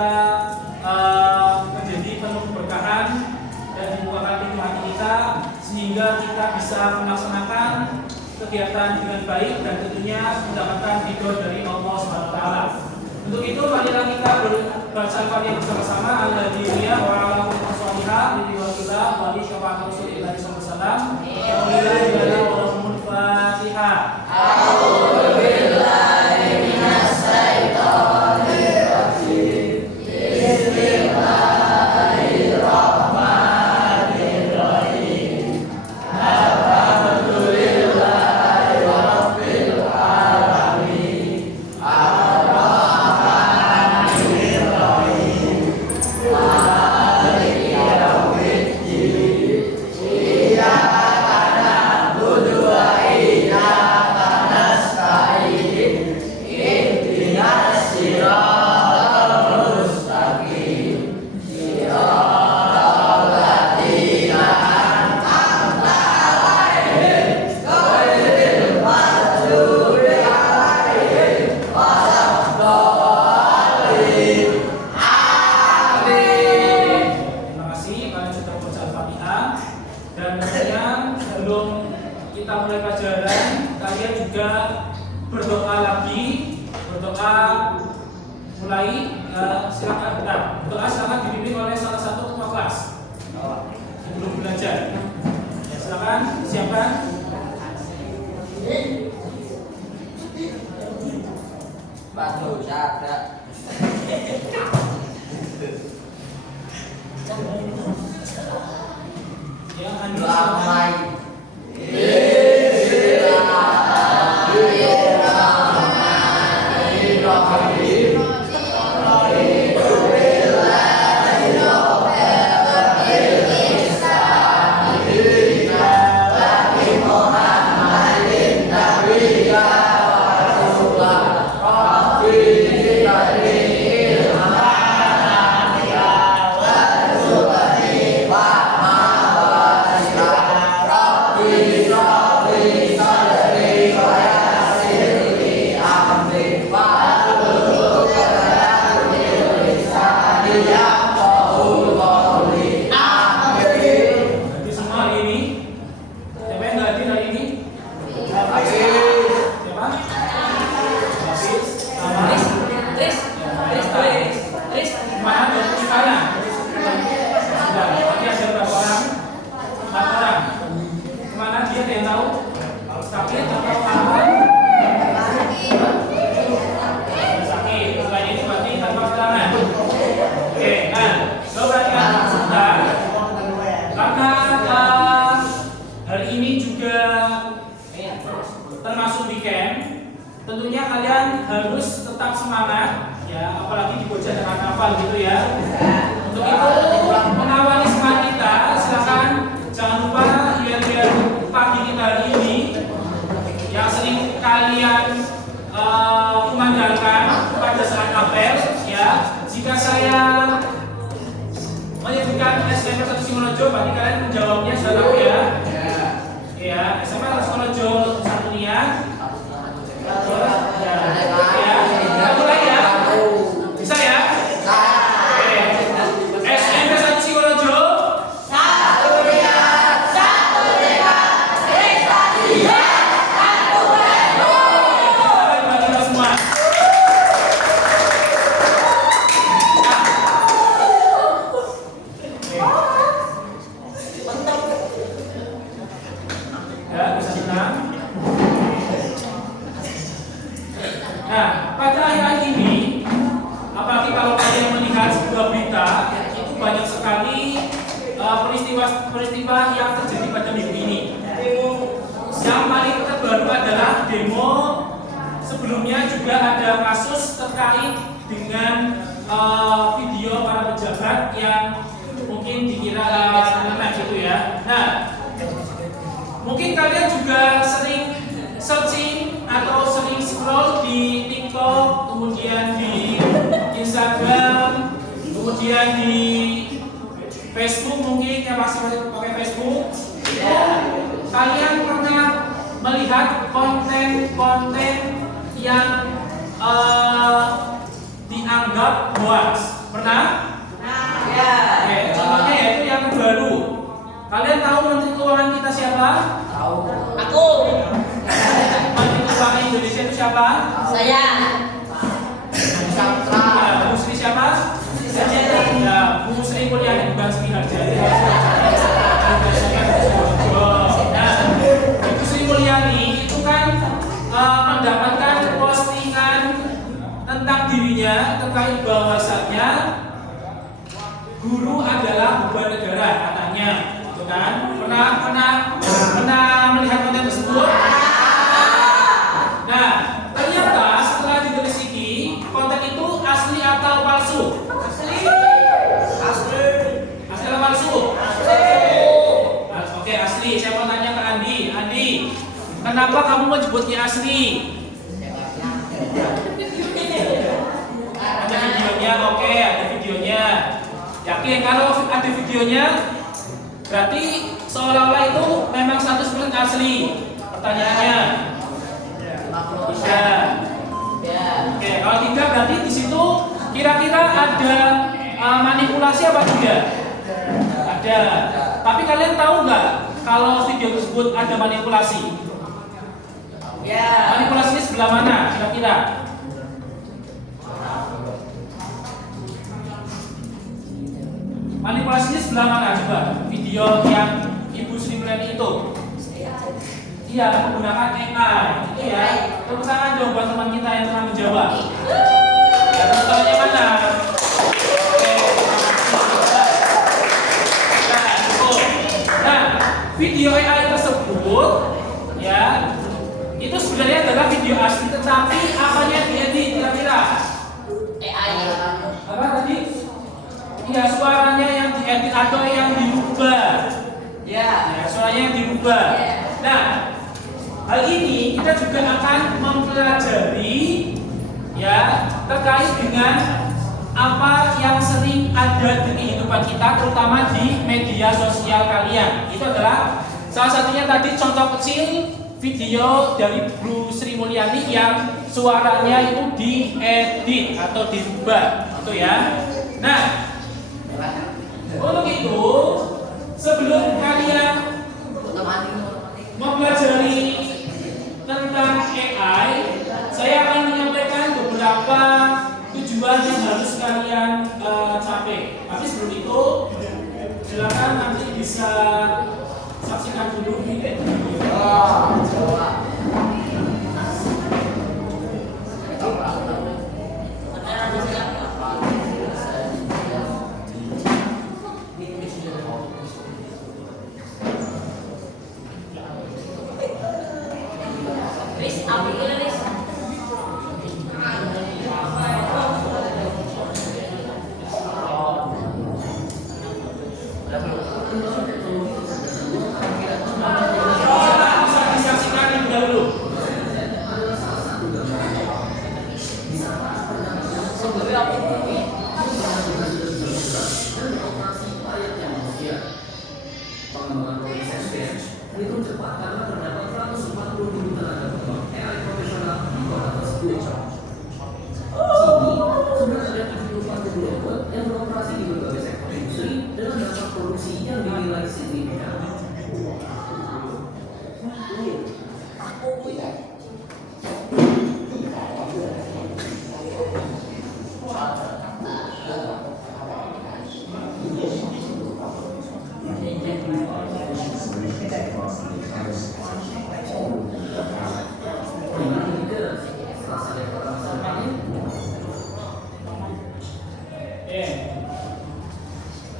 kita menjadi penuh keberkahan dan dibukakan pintu hati kita sehingga kita bisa melaksanakan kegiatan dengan baik dan tentunya mendapatkan ridho dari Allah Subhanahu wa taala. Untuk itu marilah kita baca Al-Fatihah bersama-sama. Alhamdulillah wa ala kulli sholihah li wajillah wa li syafaat Rasulillah sallallahu alaihi wasallam. Alhamdulillah wa rahmul Fatihah. A'udzu billahi minas syaitonir rajim. Bismillahirrahmanirrahim. Tentunya kalian harus tetap semangat ya, apalagi di bocah dengan hafal gitu ya. Untuk itu mengawali semangat kita, silakan jangan lupa hiar-hiar pagi kita hari ini yang sering kalian kumandangkan pada saat apel ya. Jika saya menyebutkan SMP 1 Simorejo, berarti kalian menjawabnya sudah tahu ya. Ya, SMP 1 Simorejo satunya. Kita mulai ya. Bisa ya? Oke. SMP 1 Simorejo. Satu niat, satu tekad, prestasi, satu ego. Kita semua. Ya, bisa tenang. Nah, pada akhir-akhir ini, apalagi kalau kalian melihat sebuah berita, itu banyak sekali peristiwa yang terjadi pada minggu ini. Yang paling terbaru adalah demo. Sebelumnya juga ada kasus terkait dengan video para pejabat yang mungkin dikira nyeleneh gitu ya. Nah, mungkin kalian juga sering searching atau sering scroll di TikTok, kemudian di Instagram, kemudian di Facebook, mungkin yang masih pakai Facebook. Kalian pernah melihat konten-konten yang dianggap hoax Pernah? Ya. Oke, contohnya yaitu yang baru. Kalian tahu Menteri Keuangan kita siapa? Tahu. Aku. Menteri Keuangan Indonesia itu siapa? Saya. Ya, Bu Sri siapa? Ya, Bu Sri Mulyani, bukan Sri Harjati. Nah, Bu Sri Mulyani itu kan mendapatkan postingan tentang dirinya terkait bahwasannya guru adalah beban negara katanya, gitu kan? Pernah melihat konten tersebut? Nah, ternyata setelah ditelisiki konten itu asli atau palsu? Asli atau palsu? Oke, asli. Saya mau tanya ke Andi. Andi, kenapa kamu menyebutnya asli? Ada videonya, oke, ada videonya. Yakin kalau ada videonya, berarti seolah-olah itu memang 100% asli. Pertanyaannya, bisa. Oke, kalau tidak berarti di situ kira-kira ada manipulasi apa tidak? Ada. Tapi kalian tahu nggak kalau video tersebut ada manipulasi? Ya. Manipulasinya sebelah mana kira-kira? Manipulasinya sebelah mana coba? Video yang Ibu Sri Mulyani itu? Iya, menggunakan AI. Itu ya. Tepuk tangan dong buat teman kita yang telah menjawab. Ya, tepuk tangannya mana? Oke. Nah, cukup. Nah, video AI tersebut ya, itu sebenarnya adalah video asli, tetapi apanya diedit kira-kira? AI. Apa tadi? Ya, suaranya yang diedit atau yang dirubah. Ya, suaranya yang dirubah. Nah, hal ini kita juga akan mempelajari ya terkait dengan apa yang sering ada di kehidupan kita, terutama di media sosial kalian. Itu adalah salah satunya tadi contoh kecil video dari Bu Sri Mulyani yang suaranya itu diedit atau dirubah, gitu ya. Nah, untuk itu sebelum kalian mempelajari tentang AI, saya akan menyampaikan beberapa tujuan yang harus kalian capai. Tapi sebelum itu, silakan nanti bisa saksikan dulu video.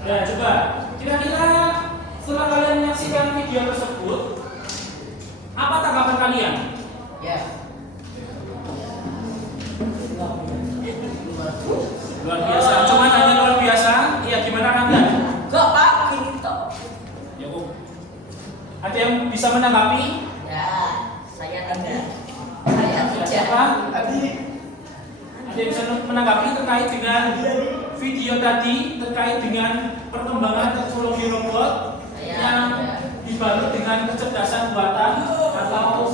Nah, coba kira-kira setelah kalian menyaksikan video tersebut, apa tanggapan kalian? Ya. Luar biasa. Cuma hanya luar biasa. Iya, gimana kalian? Enggak, Pak, gini toh. Ya, ada yang bisa menanggapi? Ya, saya tidak. Saya tidak. Siapa? Ada yang bisa menanggapi terkait dengan video tadi, terkait dengan perkembangan teknologi robot yang dibalut dengan kecerdasan buatan atau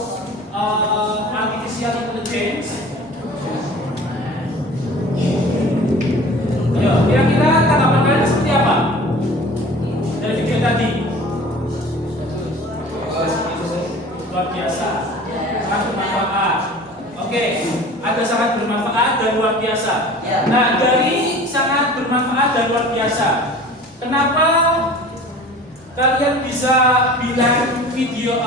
artificial intelligence? Ayo, bermanfaat dan luar biasa. Kenapa kalian bisa bilang video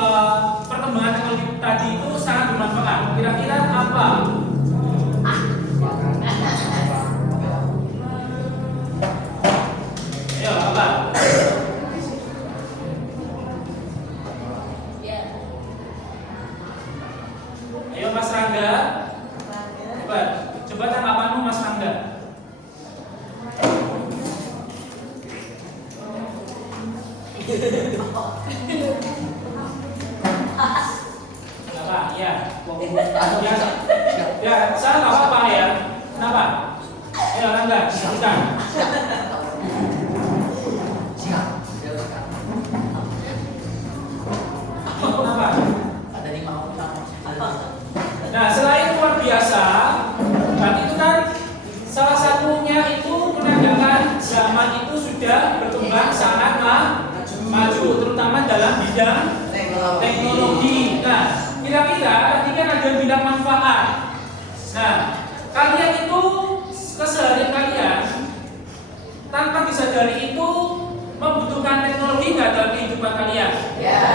perkembangan teknologi tadi itu sangat bermanfaat? Kira-kira apa? Ayo, apa? Ayo Mas Rangga. Coba tanggapanmu Mas Rangga. Kenapa? Ya. Ya, saya nggak apa-apa ya. Kenapa? Ayo Rangga, silakan. Kenapa? Nah, selain luar biasa, berarti itu kan salah satunya itu menandakan zaman itu sudah berkembang sangat maju, terutama dalam bidang teknologi. Nah, kira-kira tadi kan ada bidang manfaat. Nah, kalian itu keseharian kalian tanpa disadari itu membutuhkan teknologi nggak dalam kehidupan kalian? Ya.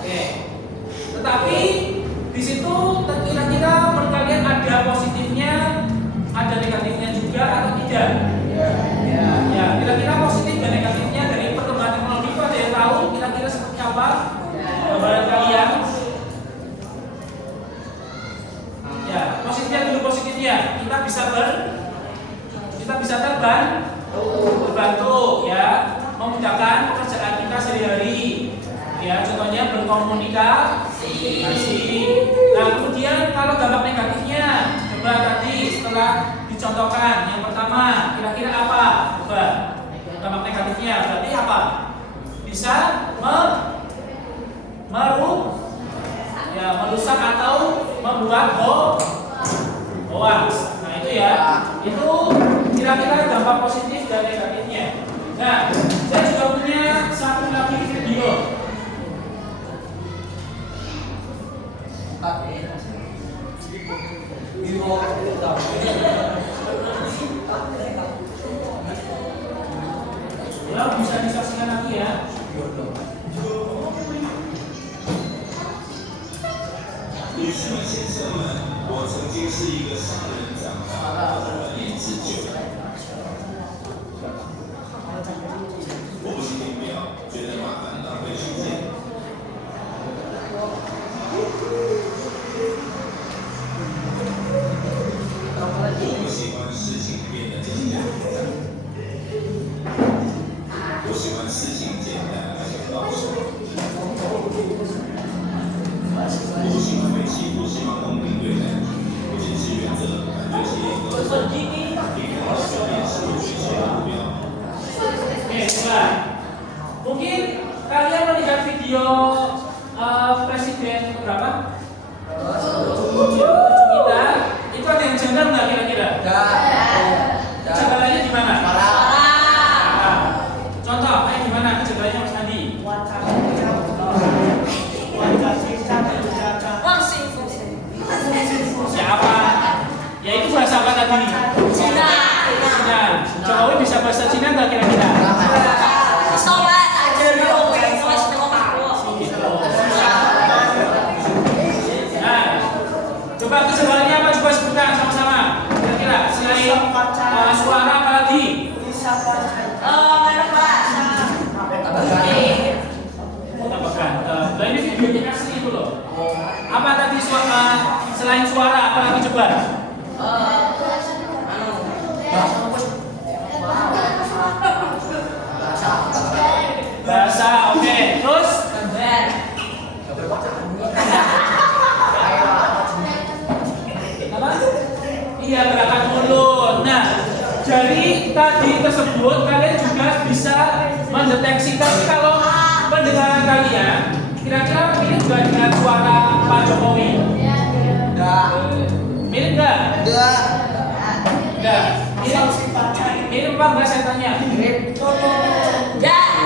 Oke. Tetapi di situ kira-kira menurut kalian ada positifnya, ada negatifnya juga atau tidak? Ya, kira-kira positif dan negatifnya dari perkembangan teknologi itu ada yang tahu kira-kira seperti apa? Gambaran kalian? Ya, positifnya dulu positifnya. Kita bisa terbantu ya, memudahkan pekerjaan kita sehari-hari. Ya, contohnya berkomunikasi. Nah, kemudian kalau dampak negatifnya, coba tadi setelah dicontohkan, yang pertama, kira-kira apa? Coba dampak negatifnya berarti apa? Bisa merusak atau membuat hoax. Nah, itu ya. Itu kira-kira dampak positif dan negatifnya. Nah, saya juga punya satu lagi video. Ya, bisa disaksikan lagi ya. 女士们、先生们，我曾经是一个商人长大的人之久。我不是听不了，觉得麻烦浪费时间。我不喜欢事情变得简单复杂，我喜欢事情简单而且高手。我不喜欢被欺负，希望公平对待。我坚持原则，反对邪恶割舍。平衡训练是我学习的目标。 Oke, coba. Mungkin kalian melihat video presiden berapa? Kita itu ada yang janggal nggak kira-kira? Kejanggalannya di mana? Contoh, kayak gimana kejanggalannya Mas Andi? Siapa? Ya itu bahasa apa tadi? Cina. Jokowi bisa bahasa Cina nggak kira-kira? Nah, coba kejanggalannya apa? Coba sebutkan sama-sama. Kira-kira selain suara apa lagi? Nah, ini videonya asli itu loh. Apa tadi selain suara apa lagi coba? Bahasa, oke. Terus? Apa? Iya, gerakan mulut. Nah, dari tadi tersebut kalian juga bisa mendeteksi. Tapi kalau pendengaran kalian, kira-kira mirip juga dengan suara Pak Jokowi? Mirip nggak? Enggak. Mirip apa enggak saya tanya? Mirip.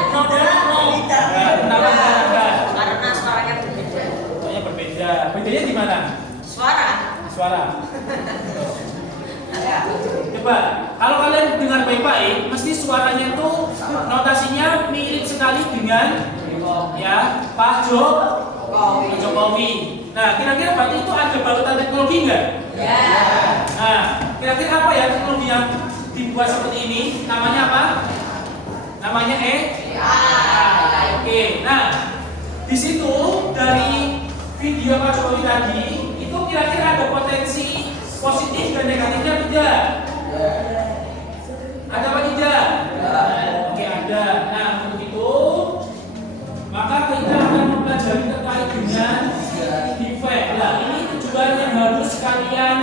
Kenapa enggak? Karena suaranya berbeda. Suaranya berbeda. Bedanya di mana? Suara. Suara. Coba kalau kalian dengar baik-baik, mesti suaranya tuh notasinya mirip sekali dengan ya Pak Jokowi. Nah, kira-kira berarti itu ada balutan teknologi nggak? Ya. Nah, kira-kira apa ya teknologi yang dibuat seperti ini? Namanya apa? Namanya AI. Oke. Nah, di situ dari video Pak Jokowi tadi itu kira-kira ada potensi positif dan negatifnya tidak? Ada apa tidak? Oke, ada. Nah, untuk itu maka kita akan mempelajari terkait dengan defect. Nah, ini tujuan yang harus kalian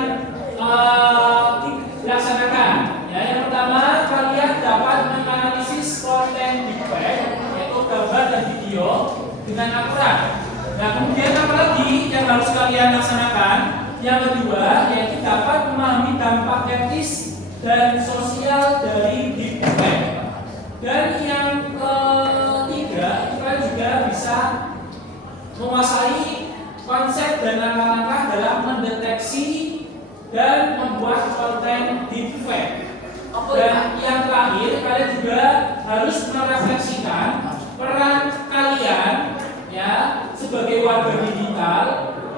laksanakan. Ya, yang pertama kalian dapat menganalisis konten defect, yaitu gambar dan video dengan akurat. Nah, kemudian apa lagi yang harus kalian laksanakan? Yang kedua, yaitu dapat memahami dampak etis dan sosial dari defect. Dan yang ketiga, kalian juga bisa menguasai konsep dan langkah-langkah dalam mendeteksi dan membuat konten defect. Dan yang terakhir, kalian juga harus merefleksikan peran kalian ya sebagai warga digital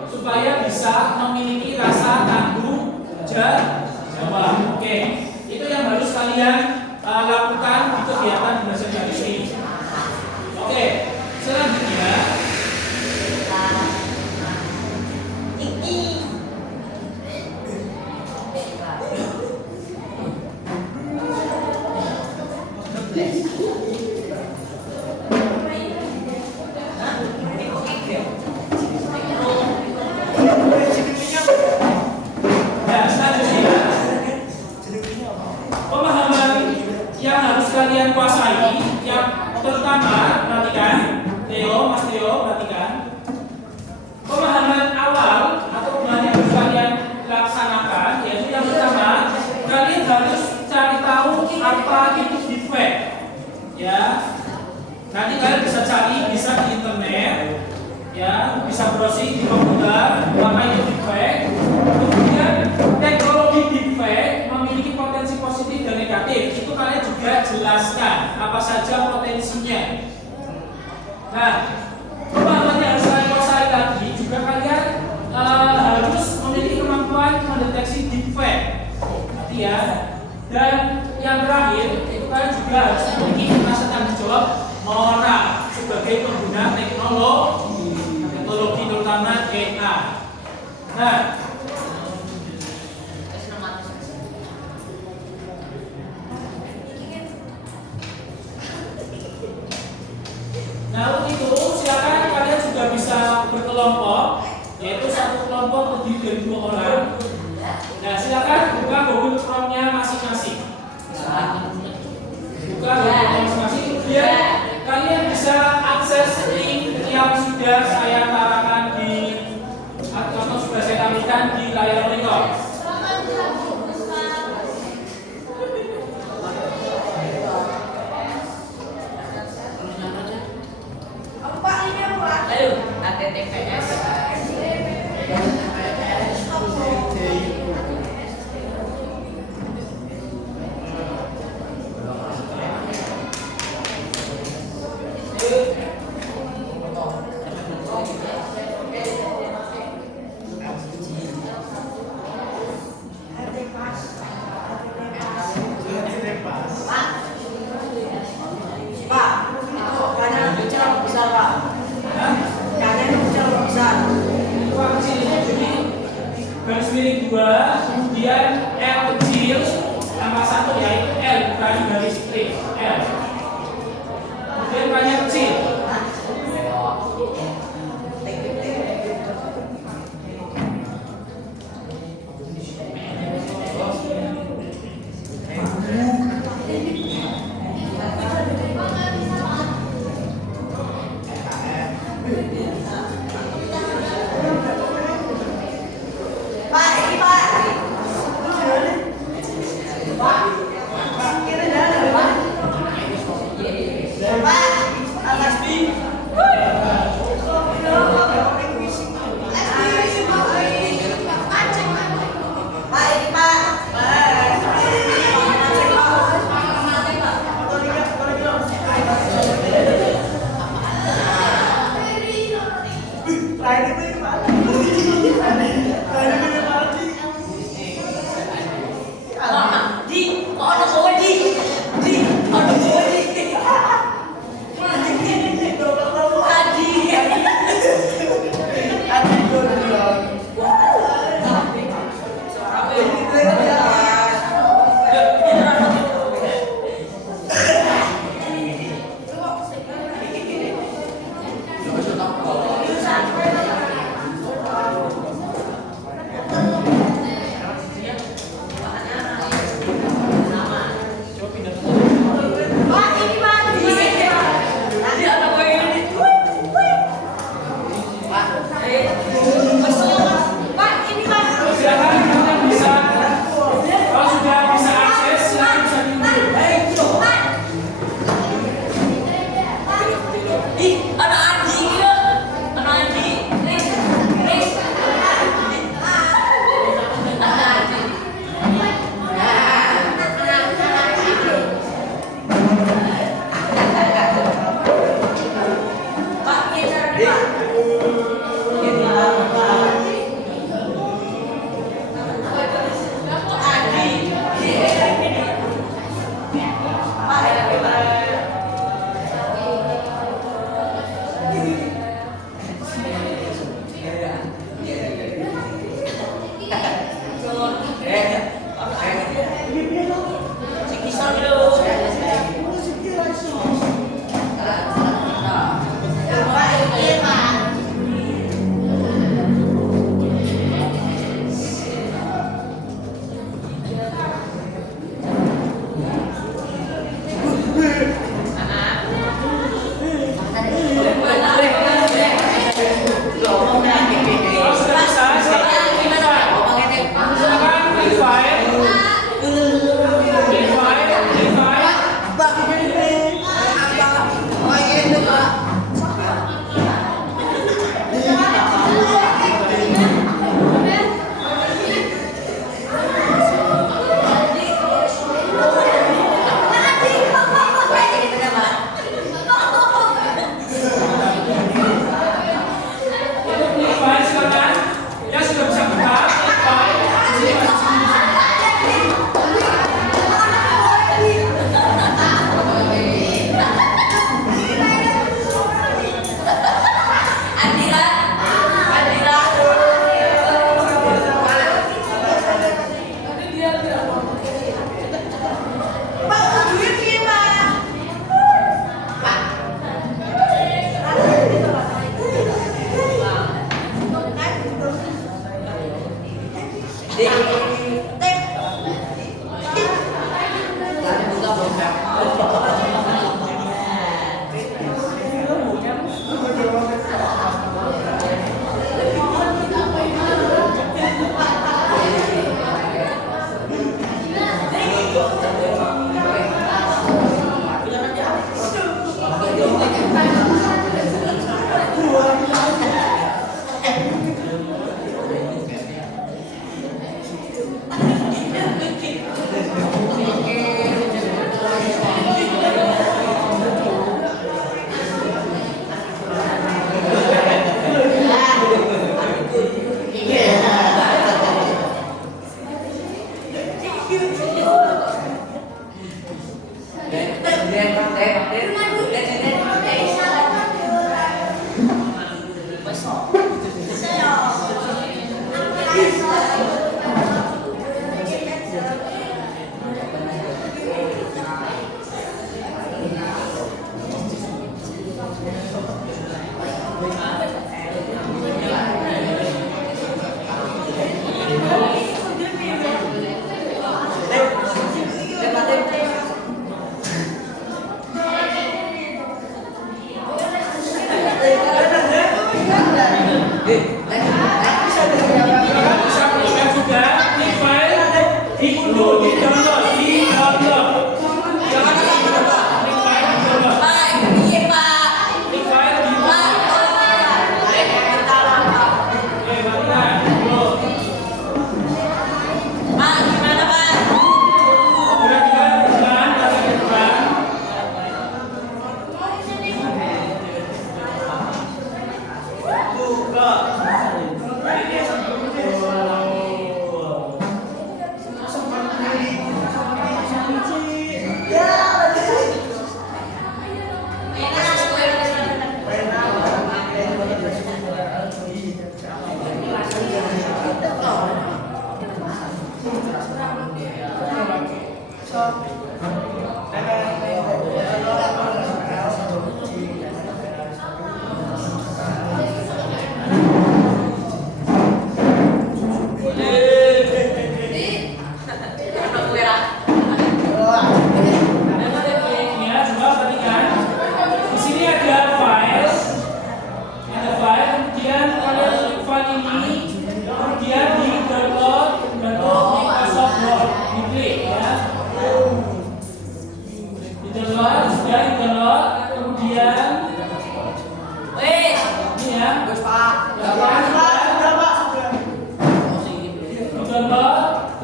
supaya bisa memiliki rasa tanggung jawab. Oke, itu yang harus kalian lakukan di kegiatan belajar dari sini. Oke, selanjutnya pemahaman yang harus kalian kuasai, yang terutama perhatikan, Mas Theo, perhatikan. Pemahaman awal atau pemahaman yang harus kalian laksanakan, yaitu yang pertama, kalian harus cari tahu apa itu defect. Ya, nanti kalian bisa cari, bisa di internet, ya, bisa browsing di komputer, apa itu defect. Kemudian teknologi defect memiliki potensi positif dan negatif. Itu kalian juga jelaskan apa saja potensinya. Nah, pemahaman yang harus kalian kuasai tadi juga kalian harus memiliki kemampuan mendeteksi defect. Berarti ya. Dan yang terakhir itu kalian juga harus memiliki rasa tanggung jawab moral sebagai pengguna teknologi terutama AI. Nah, untuk itu silakan kalian juga bisa berkelompok, yaitu satu kelompok terdiri dari 2 orang. Nah, silakan buka Google Chrome-nya masing-masing. Buka Google Chrome masing-masing, kemudian kalian bisa akses link yang sudah saya tarakan di atau sudah saya tampilkan di layar monitor. Ayo, HTTPS. Garis miring 2, kemudian L kecil, tambah 1 yaitu L, bukan garis strip L. Kemudian banyak kecil.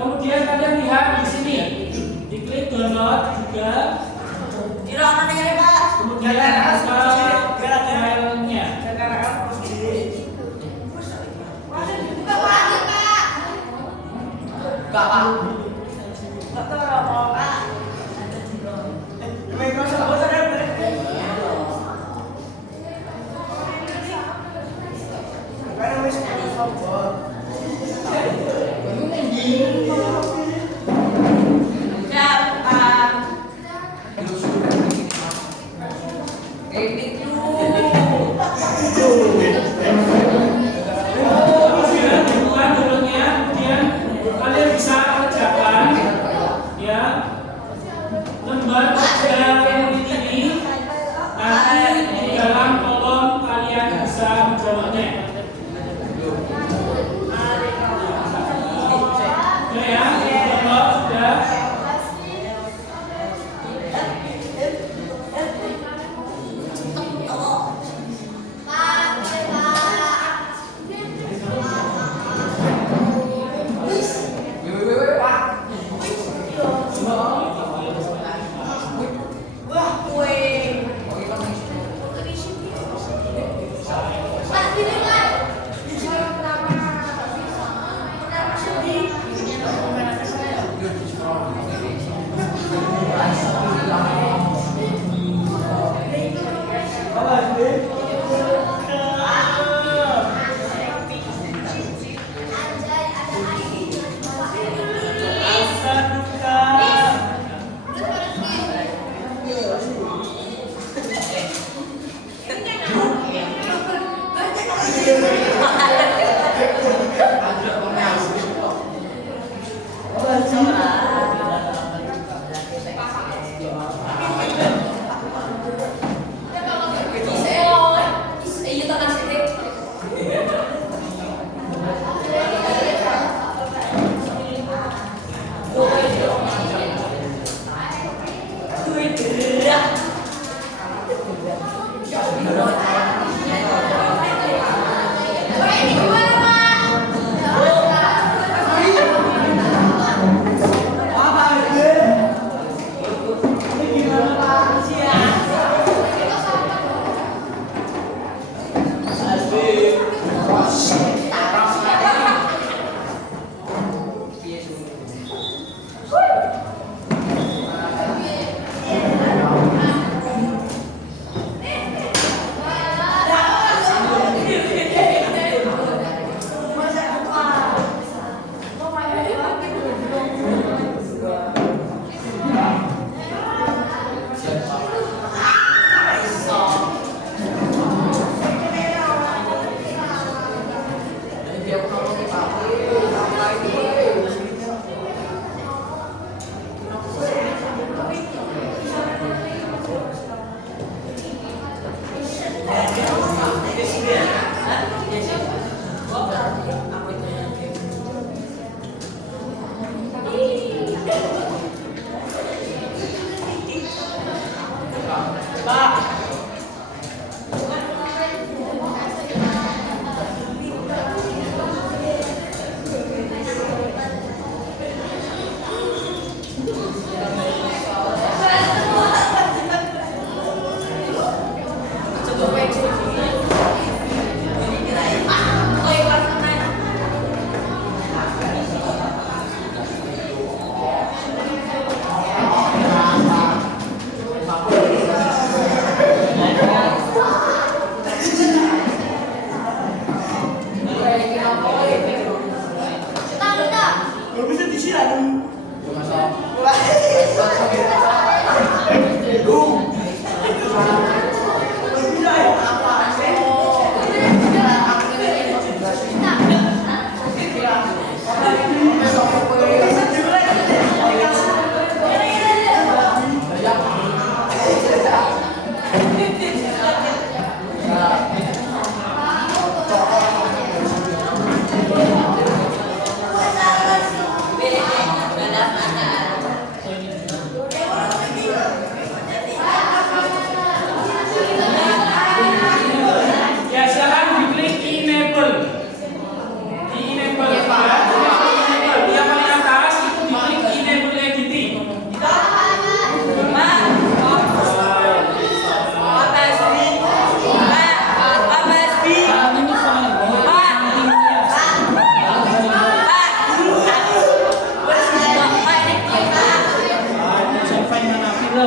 Kemudian kalian lihat di sini, diklik download juga. Kemudian buka filenya. Lembar kerja ini nanti di dalam kolom kalian bisa menjawabnya. Oke ya, download sudah.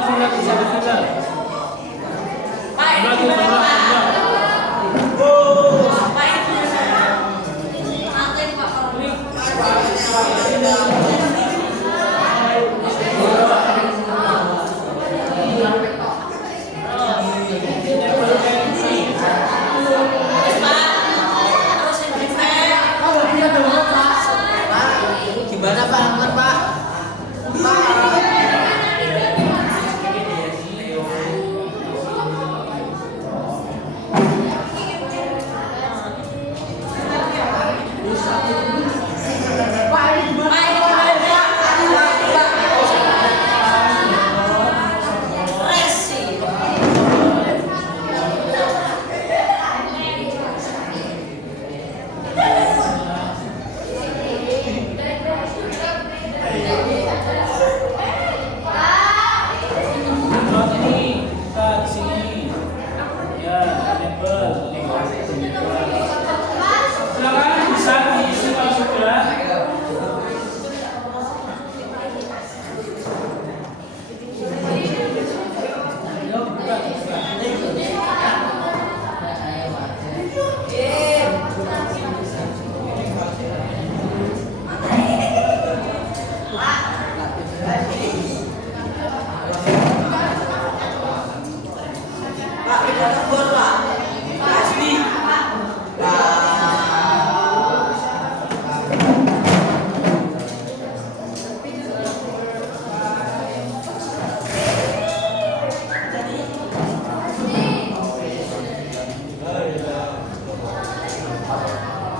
Bismillah, Bismillah. Pak, ini Bismillah, gimana, Pak? Bismillah. Pak, ini gimana? Maafin, Pak, kalau ini. Gimana Pak Ahmad Pak? Saat ini kita di sini ya label. Silakan bisa diisi kalau sudah.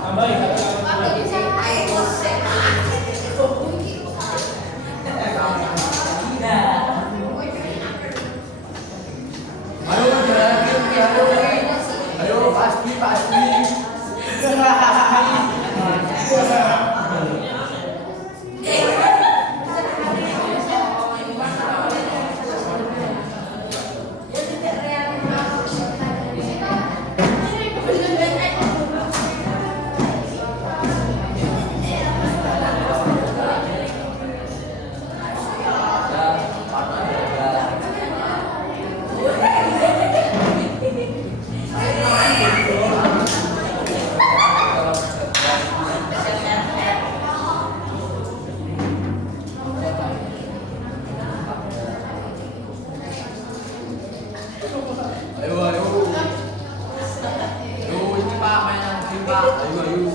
Tambahin kata-kata. Ayo pasti pasti. Ayo ayo. Ayo ini Pak mainan tim Pak. Ayo ayo.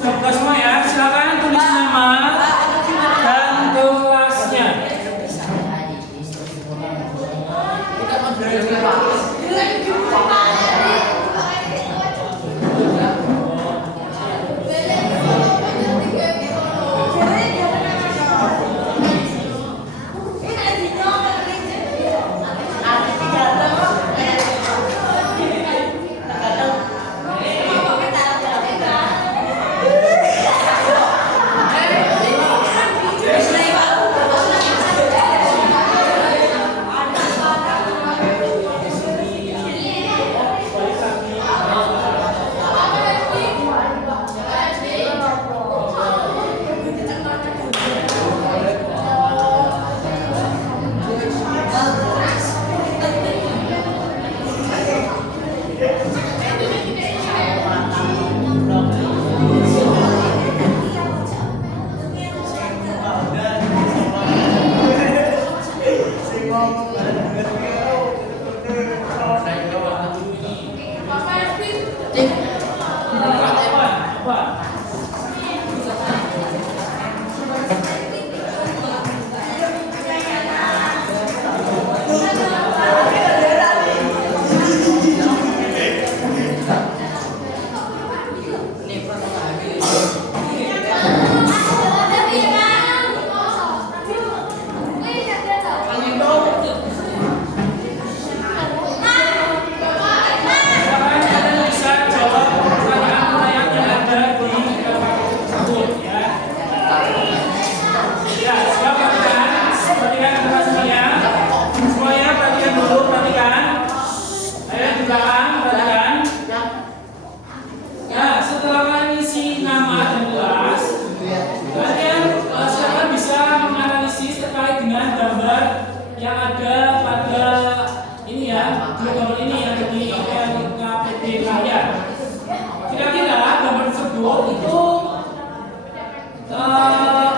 Buka semua ya, silakan tulis nama dan kelasnya.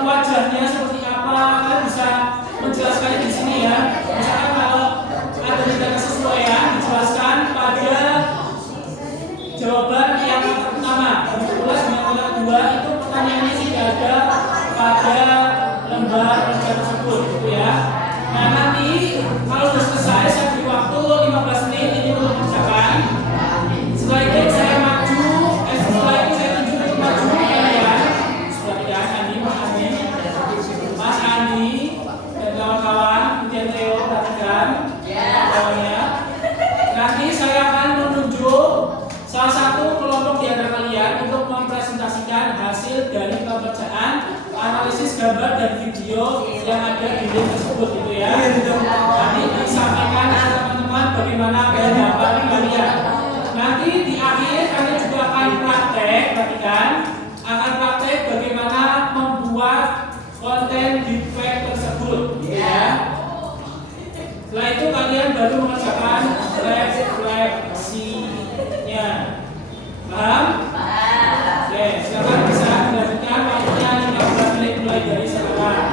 Wajahnya seperti apa, kalian bisa menjelaskannya di sini ya. Misalkan kalau ada tidak kesesuaian, dijelaskan pada jawaban yang pertama. Kebetulan dengan nomor 2 itu pertanyaannya tidak ada pada lembar kerja tersebut, gitu ya. Nah nanti kalau sudah selesai, saya beri waktu 15 menit ini untuk mengerjakan. Setelah itu saya maju, setelah itu saya tunjuk untuk maju kalian. Sepertikan Andi, Mas Andi dan kawan-kawan, kemudian Theo perhatikan kawannya. Nanti saya akan menunjuk salah satu kelompok di antara kalian untuk mempresentasikan hasil dari pekerjaan analisis gambar dan video yang ada di link tersebut, gitu ya. Nanti disampaikan ke teman-teman bagaimana pendapat kalian. Nanti di akhir kalian juga akan praktek, perhatikan, akan praktek bagaimana membuat konten deepfake tersebut, gitu ya. Setelah itu kalian baru mengerjakan refleksinya. Paham? Oke, silakan bisa dilanjutkan, waktunya 15 menit mulai dari sekarang.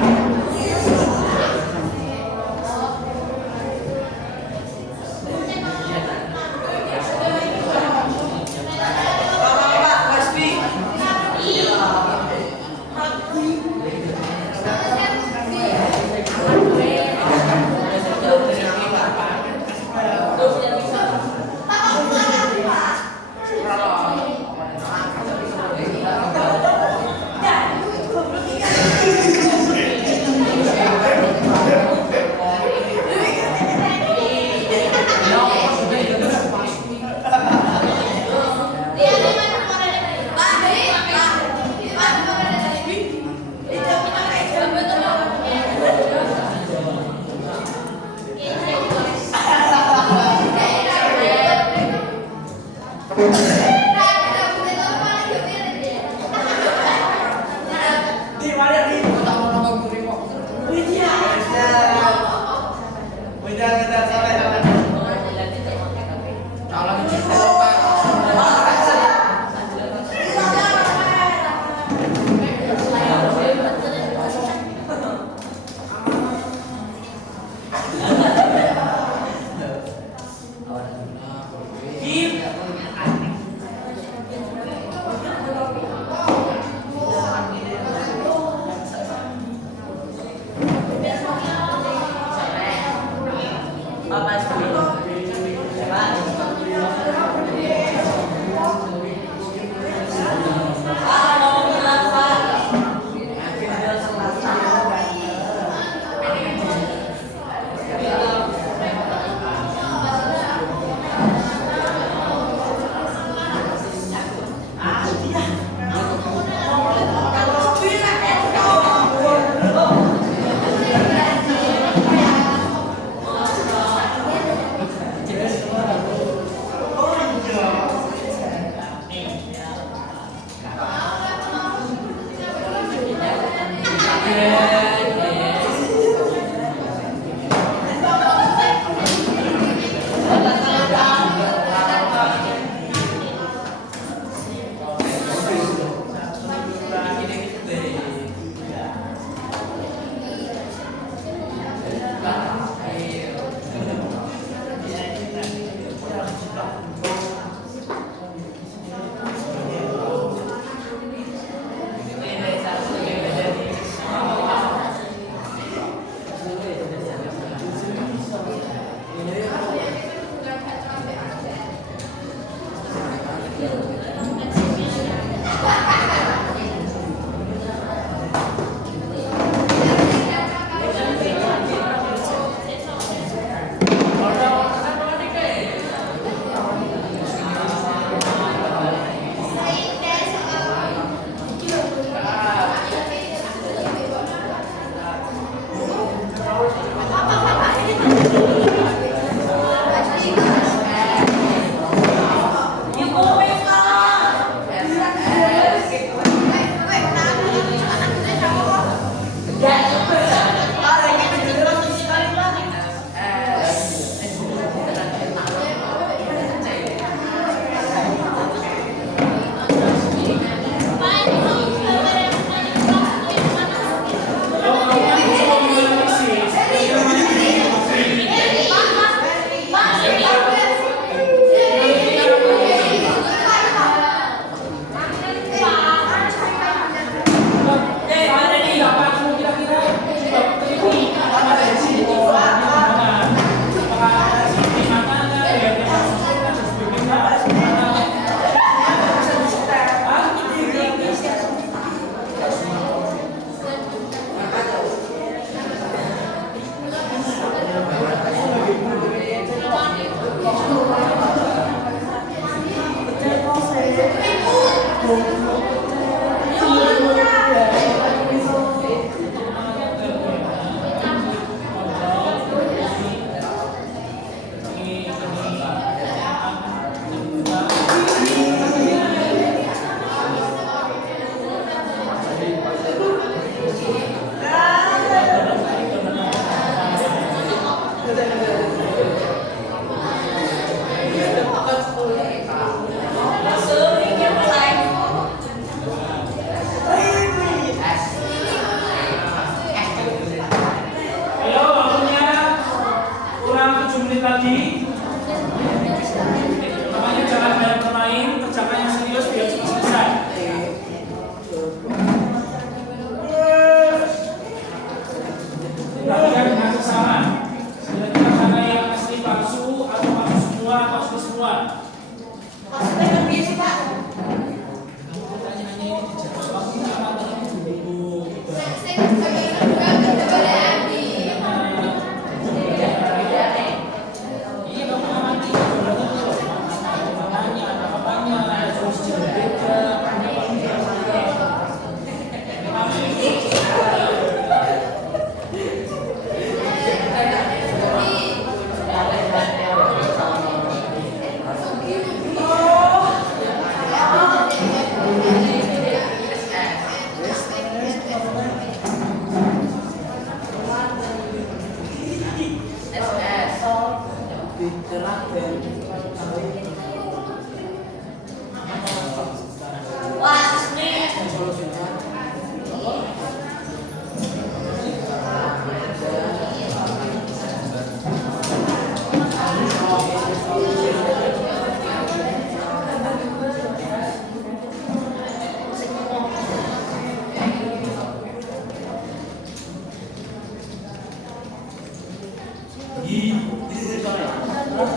Jangan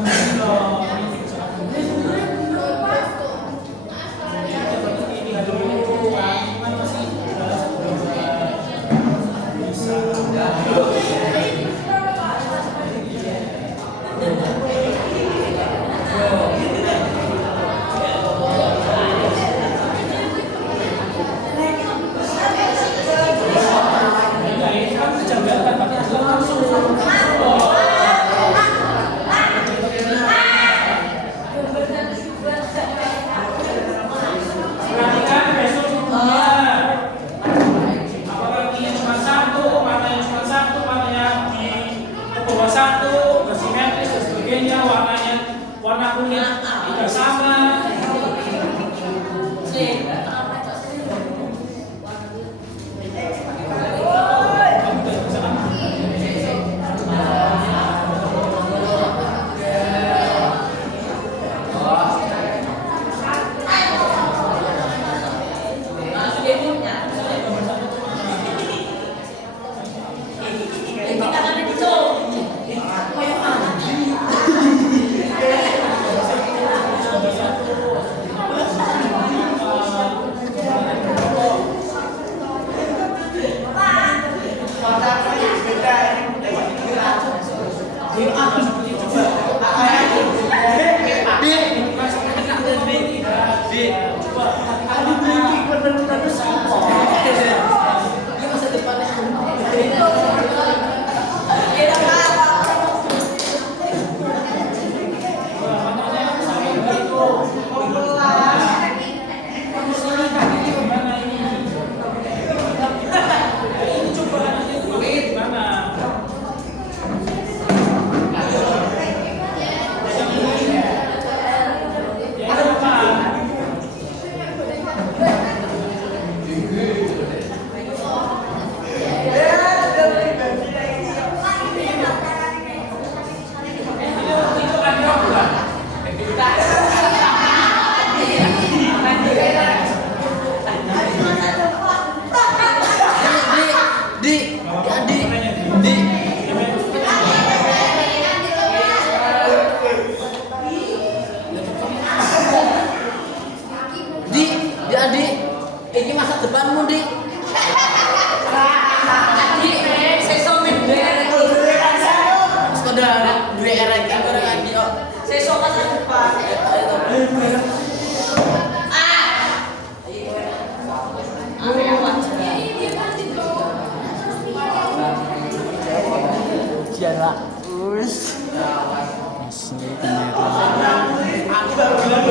begini dong. Ini nggak dulu, kan masih bisa. Nah, ini kan kejanggalan, Pak. Langsung. Perhatikan besok bukunya. Apakah ini cuma satu, mana yang cuma satu, mana yang di bawah satu, bersimetris dan sebagainya, warna kulit tidak sama. Ini masa depanmu, Dik. Dik, saya somen derek. Saudara, dua erek bareng lagi kok. Saya somen masa depan. Ujian lah. Masih aku baru bilang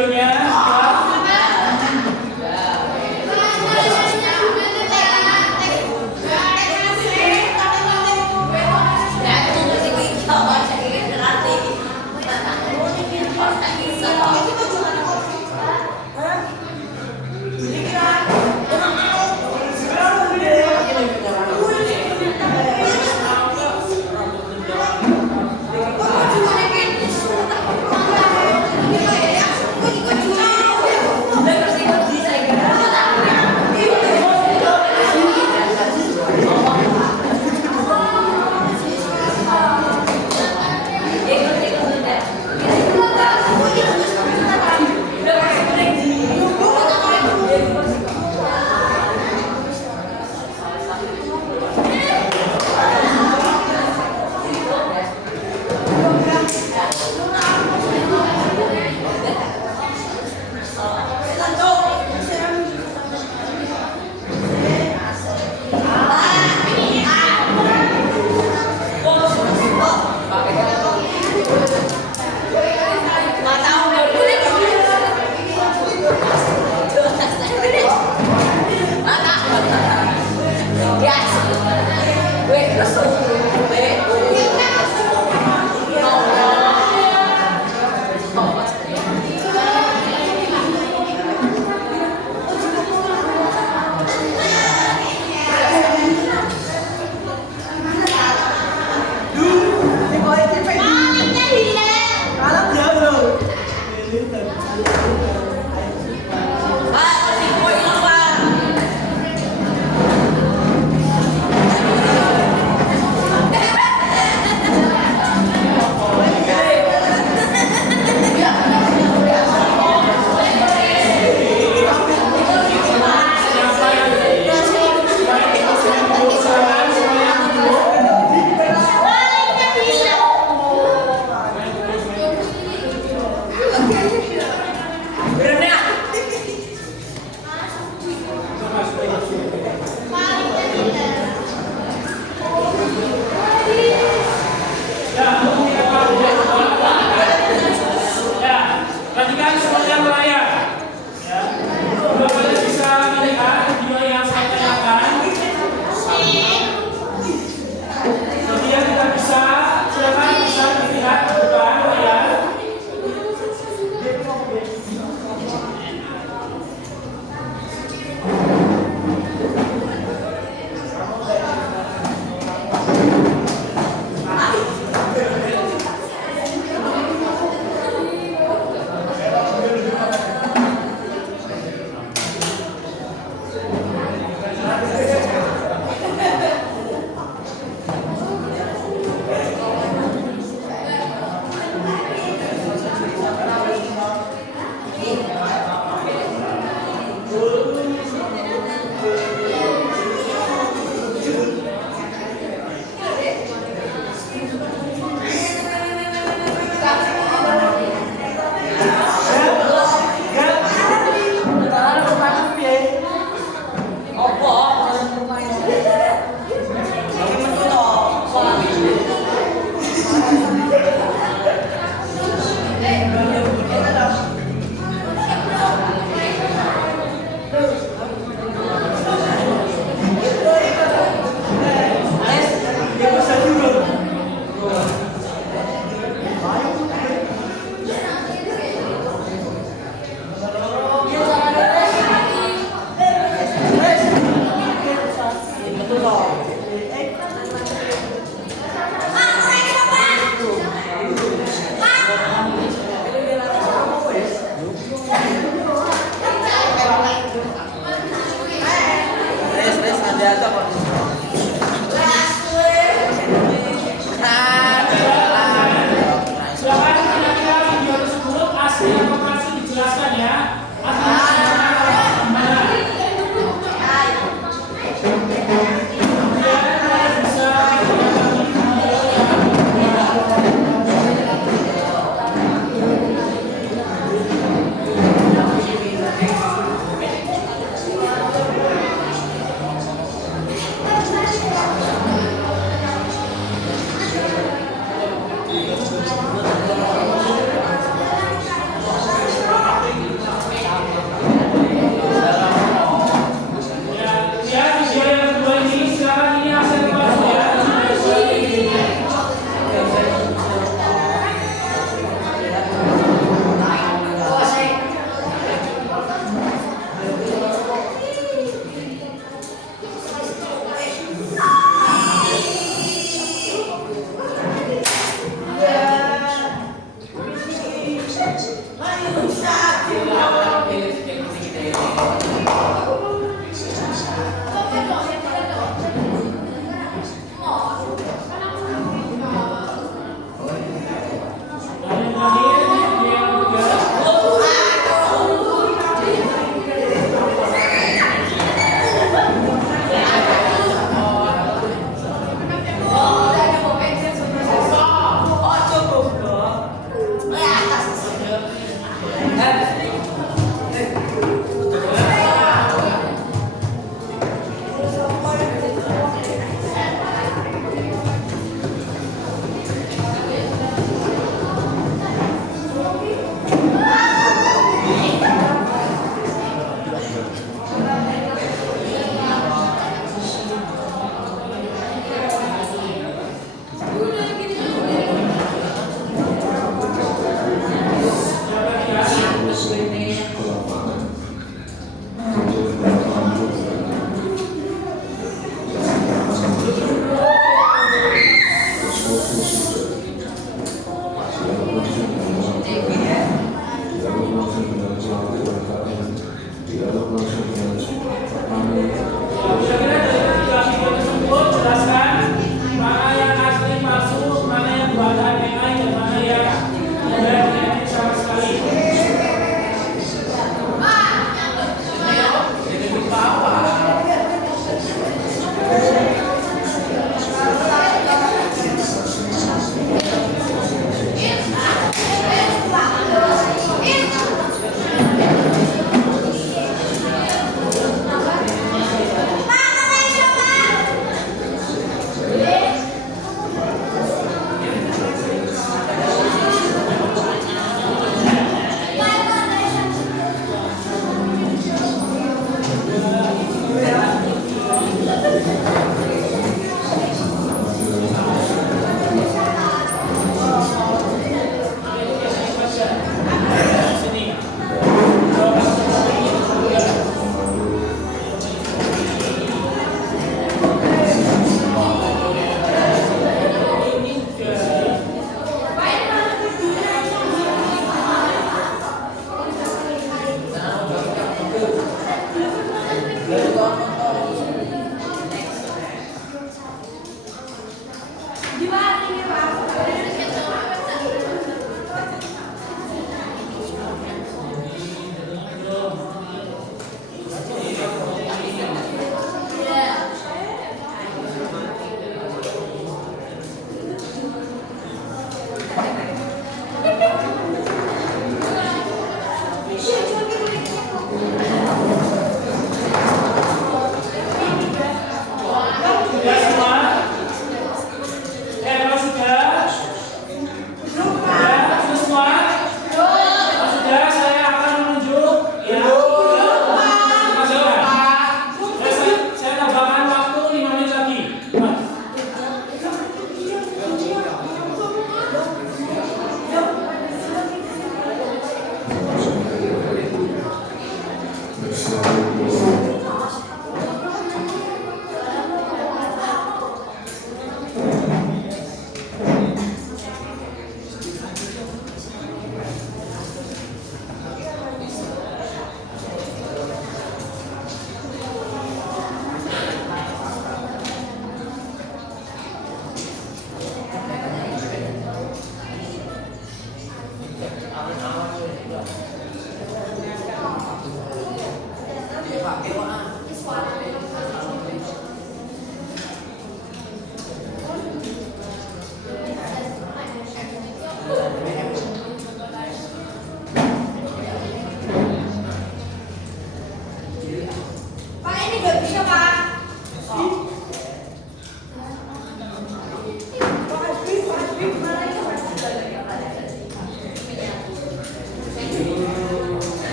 videonya? Gue juga Dan yang terakhir yang ketiga.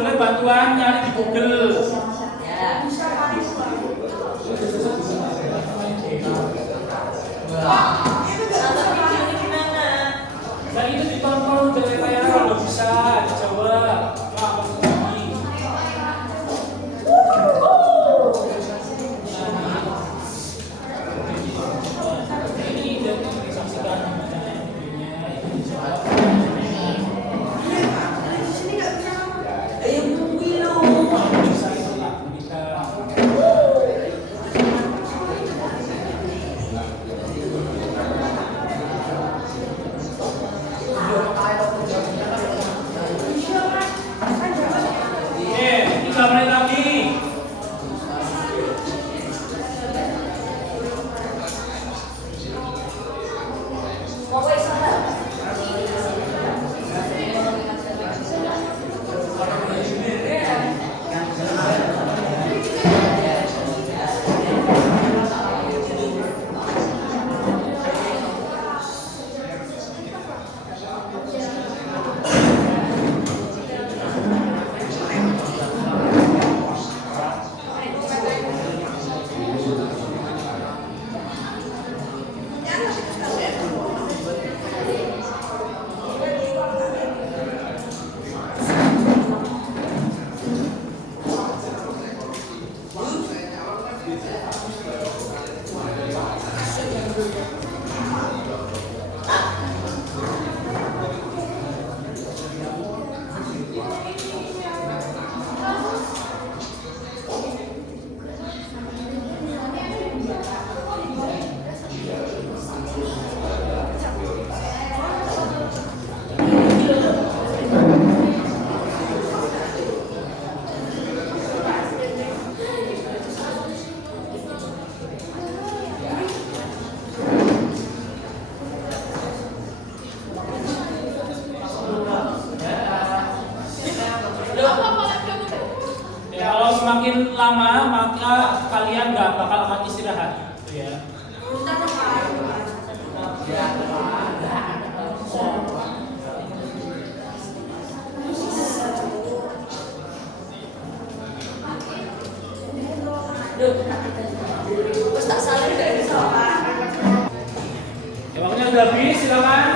boleh bantuan nyari di Google. Ya. Nonton video ini gimana? Dan itu ditonton dari layar kalau bisa dicoba. Wah, masuk lagi. Ini dari disaksikan semakin lama maka kalian nggak bakal akan istirahat, gitu ya. Ya, waktunya sudah habis, silakan.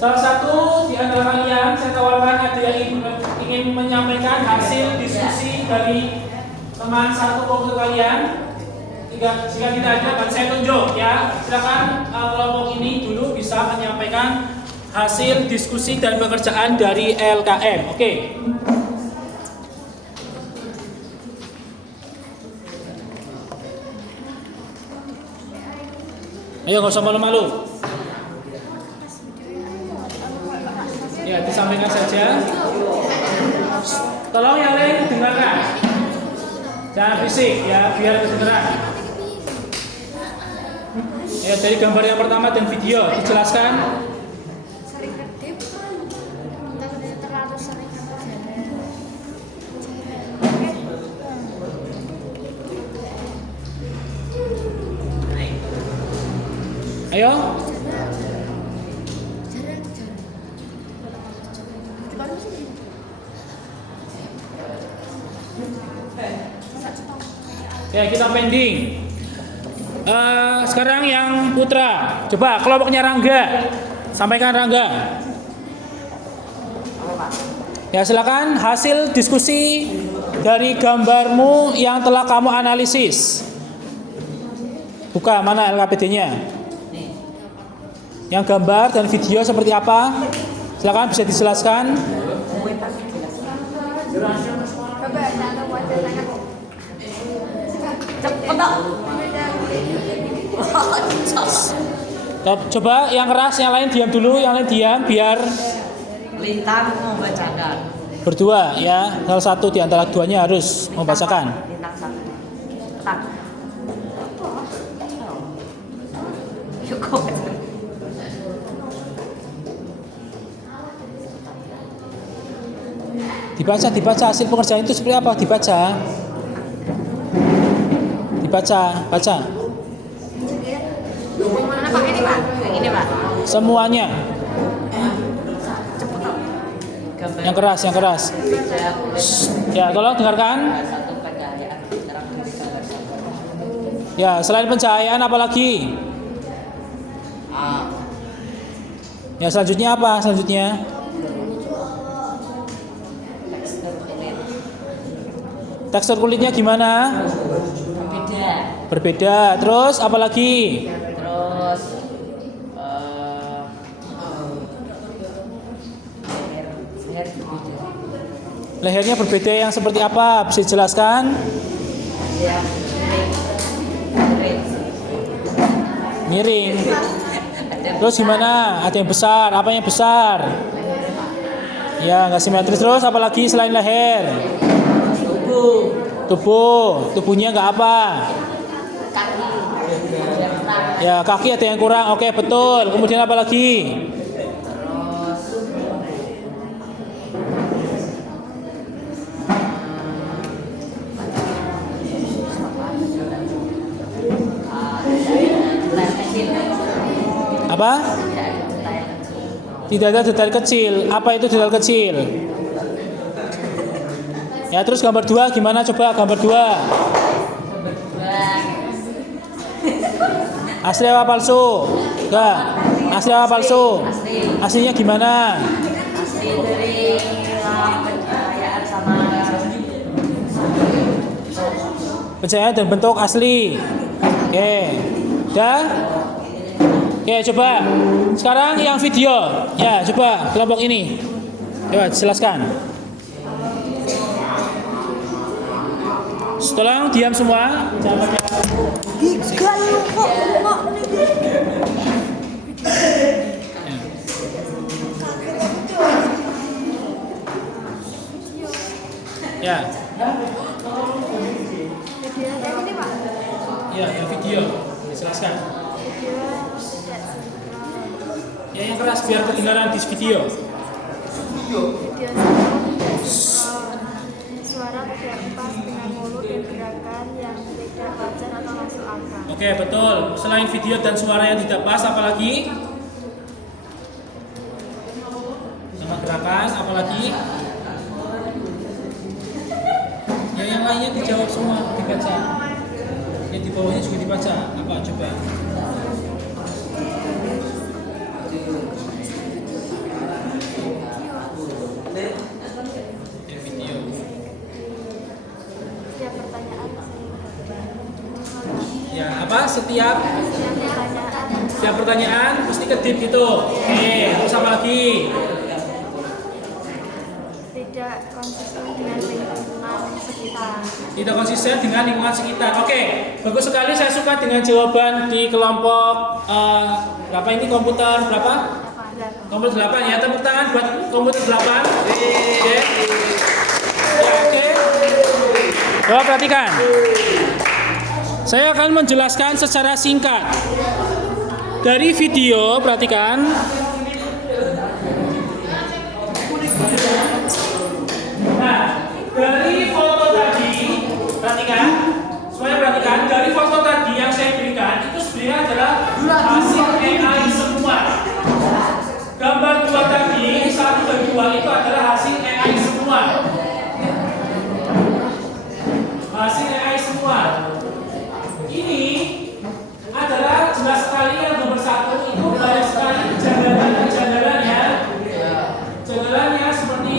Salah satu di antara kalian saya tawarkan ada yang ingin menyampaikan hasil diskusi dari teman satu kelompok kalian. Jika tidak ada, akan saya tunjuk ya. Silakan kelompok ini dulu bisa menyampaikan hasil diskusi dan pekerjaan dari LKM. Oke. Ayo, nggak usah malu-malu. Ya, disampaikan saja. Tolong yang lain dengarkan. Jangan bisik ya, biar kedengeran. Ya, dari gambar yang pertama dan video dijelaskan. Sering kedip, terlalu sering Ayo. Ya, kita pending. Sekarang yang Putra. Coba kelompoknya Rangga. Sampaikan Rangga. Ya, silakan hasil diskusi dari gambarmu yang telah kamu analisis. Buka mana LKPD-nya? Yang gambar dan video seperti apa? Silakan bisa dijelaskan. Coba yang keras, yang lain diam dulu, yang lain diam biar Lintang membacakan. berdua ya. Salah satu di antara duanya harus membacakan. Lintang satu. Tak. Cukup. Dibaca hasil pengerjaan itu seperti apa? Dibaca, baca. Mana Pak ini Pak? Yang ini Pak. Semuanya. Cepet. Gambar Yang keras, yang keras. Berbeda kulit Ya, tolong dengarkan. satu pencahayaan terang dari gambar satu. Ya, selain pencahayaan apa lagi? A. Ya, selanjutnya apa? Selanjutnya Tekstur kulit tekstur kulitnya gimana? berbeda. Berbeda. Terus apa lagi? Terus leher berbeda. Lehernya berbeda yang seperti apa? Bisa dijelaskan? Yang miring. Miring. Ada Terus gimana? Ada yang besar, apa yang besar? Ya, nggak simetris. Terus apa lagi selain leher? tubuh, Tubuhnya nggak apa? kaki, yang kurang. Ya, kaki ada yang kurang. Oke, betul. Kemudian apa lagi? Terus detail kecil. Apa? Tidak ada detail kecil. Tidak ada detail kecil. Apa itu detail kecil? Ya, terus gambar 2 gimana? Coba gambar 2. Dua, Asli apa palsu? Enggak. Asli apa palsu? asli, Aslinya gimana? asli dari pencahayaan sama Pencahayaan dan bentuk asli. Oke. Dah? Oke, coba. Sekarang yang video. Ya, coba kelompok ini. Coba jelaskan. Tolong diam semua. Jangan pakai Ya. Video kayak gini Pak. Ya, yang video. Jelaskan. Video tidak sinkron. Ya, yang keras biar kedengaran di video. Video tidak sinkron. Suara tidak pas dengan mulut dan gerakan yang tidak wajar atau masuk akal. Oke, betul. Selain video dan suara yang tidak pas, apalagi? Sama gerakan, apalagi? Ya, yang lainnya dijawab semua, dibaca. Yang di bawahnya juga dibaca. Apa? Coba. Ya, video. Setiap pertanyaan Ya, apa? Setiap setiap pertanyaan pertanyaan mesti kedip gitu. Oke, terus apa lagi? tidak konsisten dengan lingkungan sekitar. Tidak konsisten dengan lingkungan sekitar. Oke, bagus sekali. Saya suka dengan jawaban di kelompok berapa ini komputer berapa? Komputer 8 ya. Tepuk tangan buat komputer 8. Oke. Ya, oke. Coba perhatikan. Saya akan menjelaskan secara singkat. Dari video, perhatikan. Nah, dari foto tadi, perhatikan, semuanya perhatikan, dari foto tadi yang saya berikan itu sebenarnya adalah hasil AI semua. Gambar 2 tadi, 1 dan 2 itu adalah hasil AI semua. Hasil AI semua. Ini adalah jelas sekali yang nomor 1 itu banyak sekali janggalan-janggalannya. Janggalannya seperti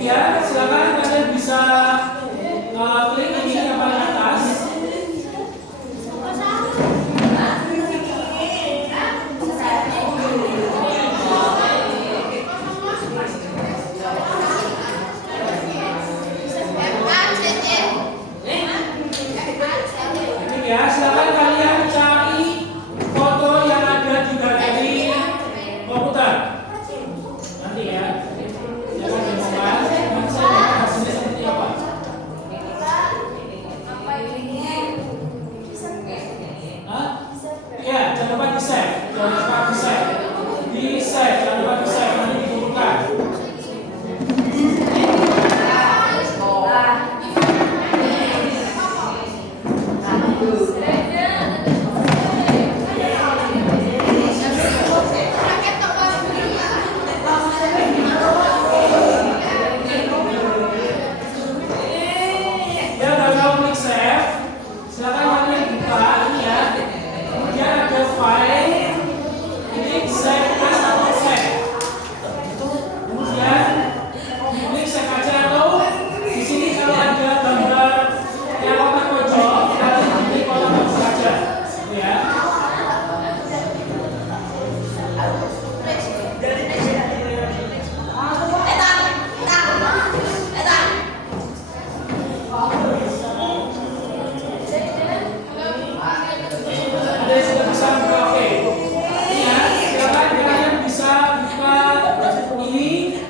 Ya, silakan kalian bisa klik ini yang paling atas. Ini ya, silakan kalian cari foto yang ada di galeri komputer. Nanti ya. Jangan dibuka. Nanti saya lihat hasilnya seperti apa. Hah? Ya, jangan lupa di save. Jangan lupa di save. Di save, jangan lupa di save. Nanti dikumpulkan. Ya, kalau klik save, silakan kalian buka ini ya. Kemudian ada file, klik save as atau save. Kemudian klik save aja atau di sini kalau ada gambar yang kotak pojok, kalian klik kotak pojok aja, ya. Ada yang sudah bisa buka, oke. Ini ya, silakan kalian bisa buka ini.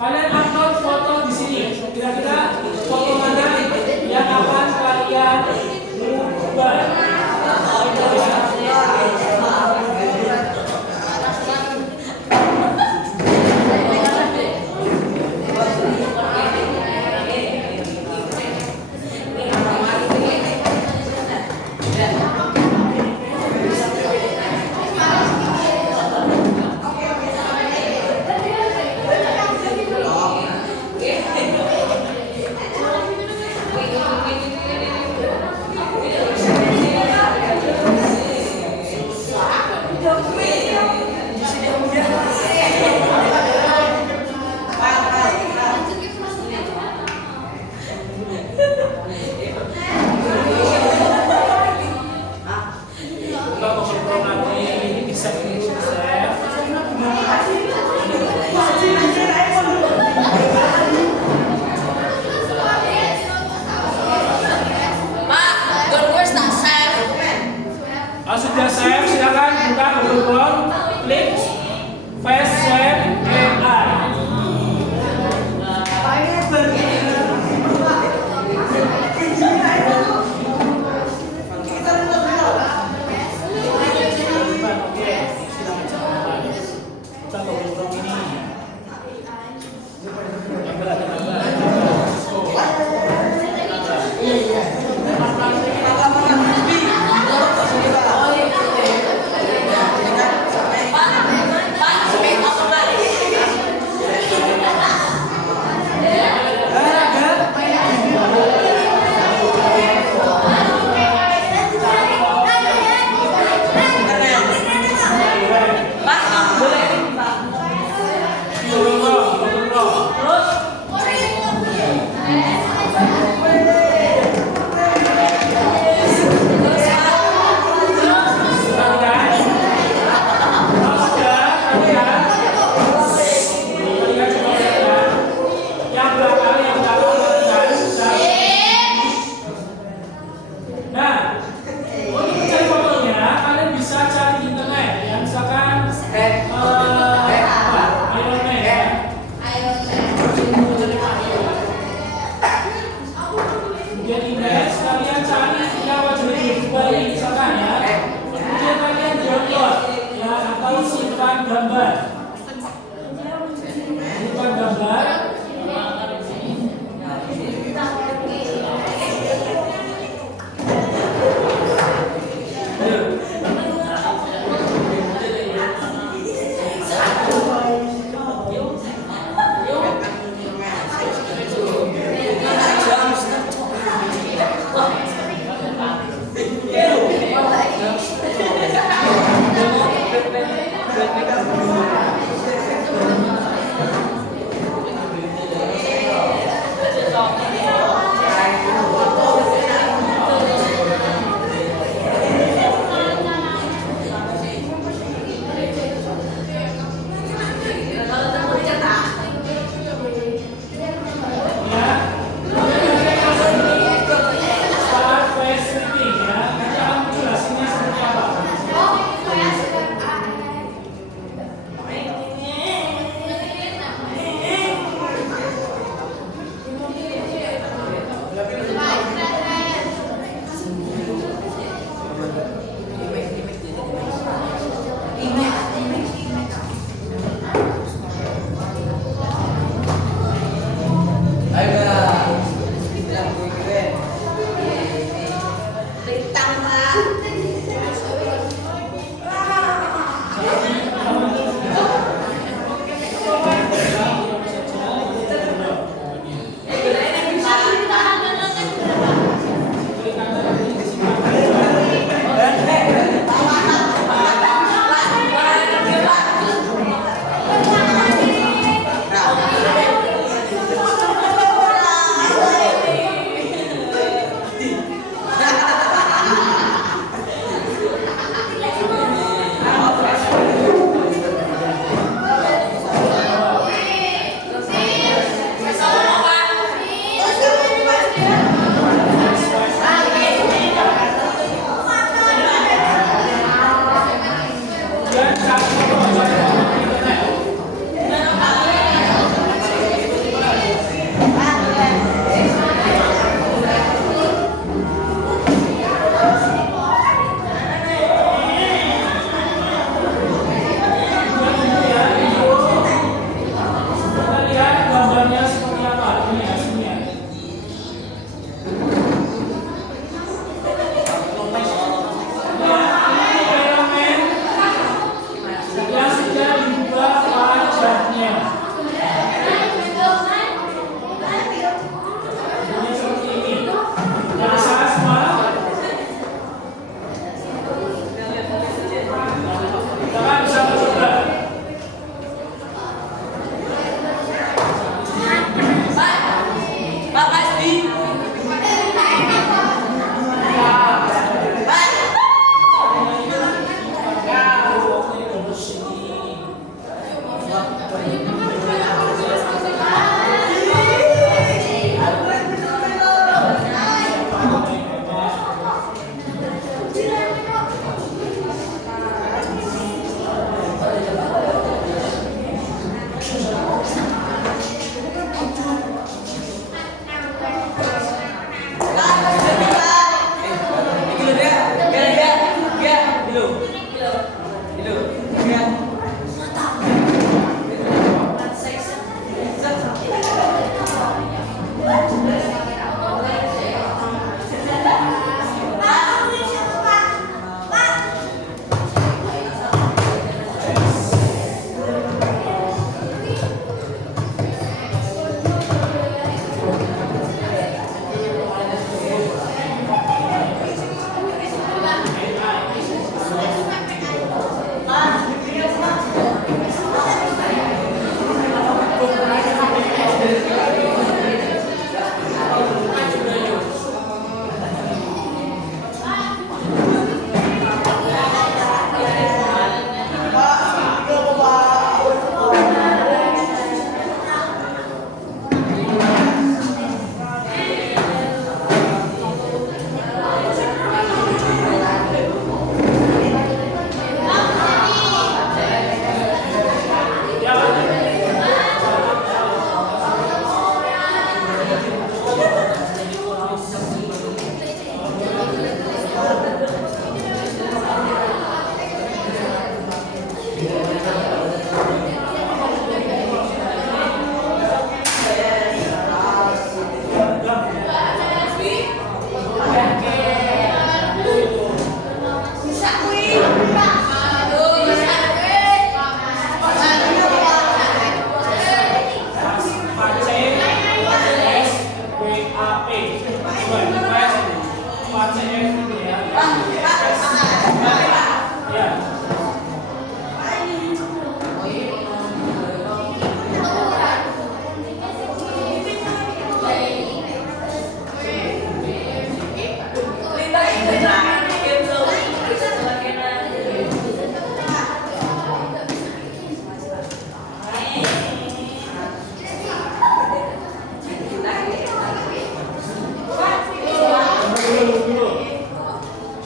Kalian upload foto di sini. Kira-kira foto mana yang akan kalian ubah? Kita ngobrol lagi, ini bisa dulu, save. Sudah save, silakan buka Google Chrome, klik Face Save AI. Kita Google Chrome ini.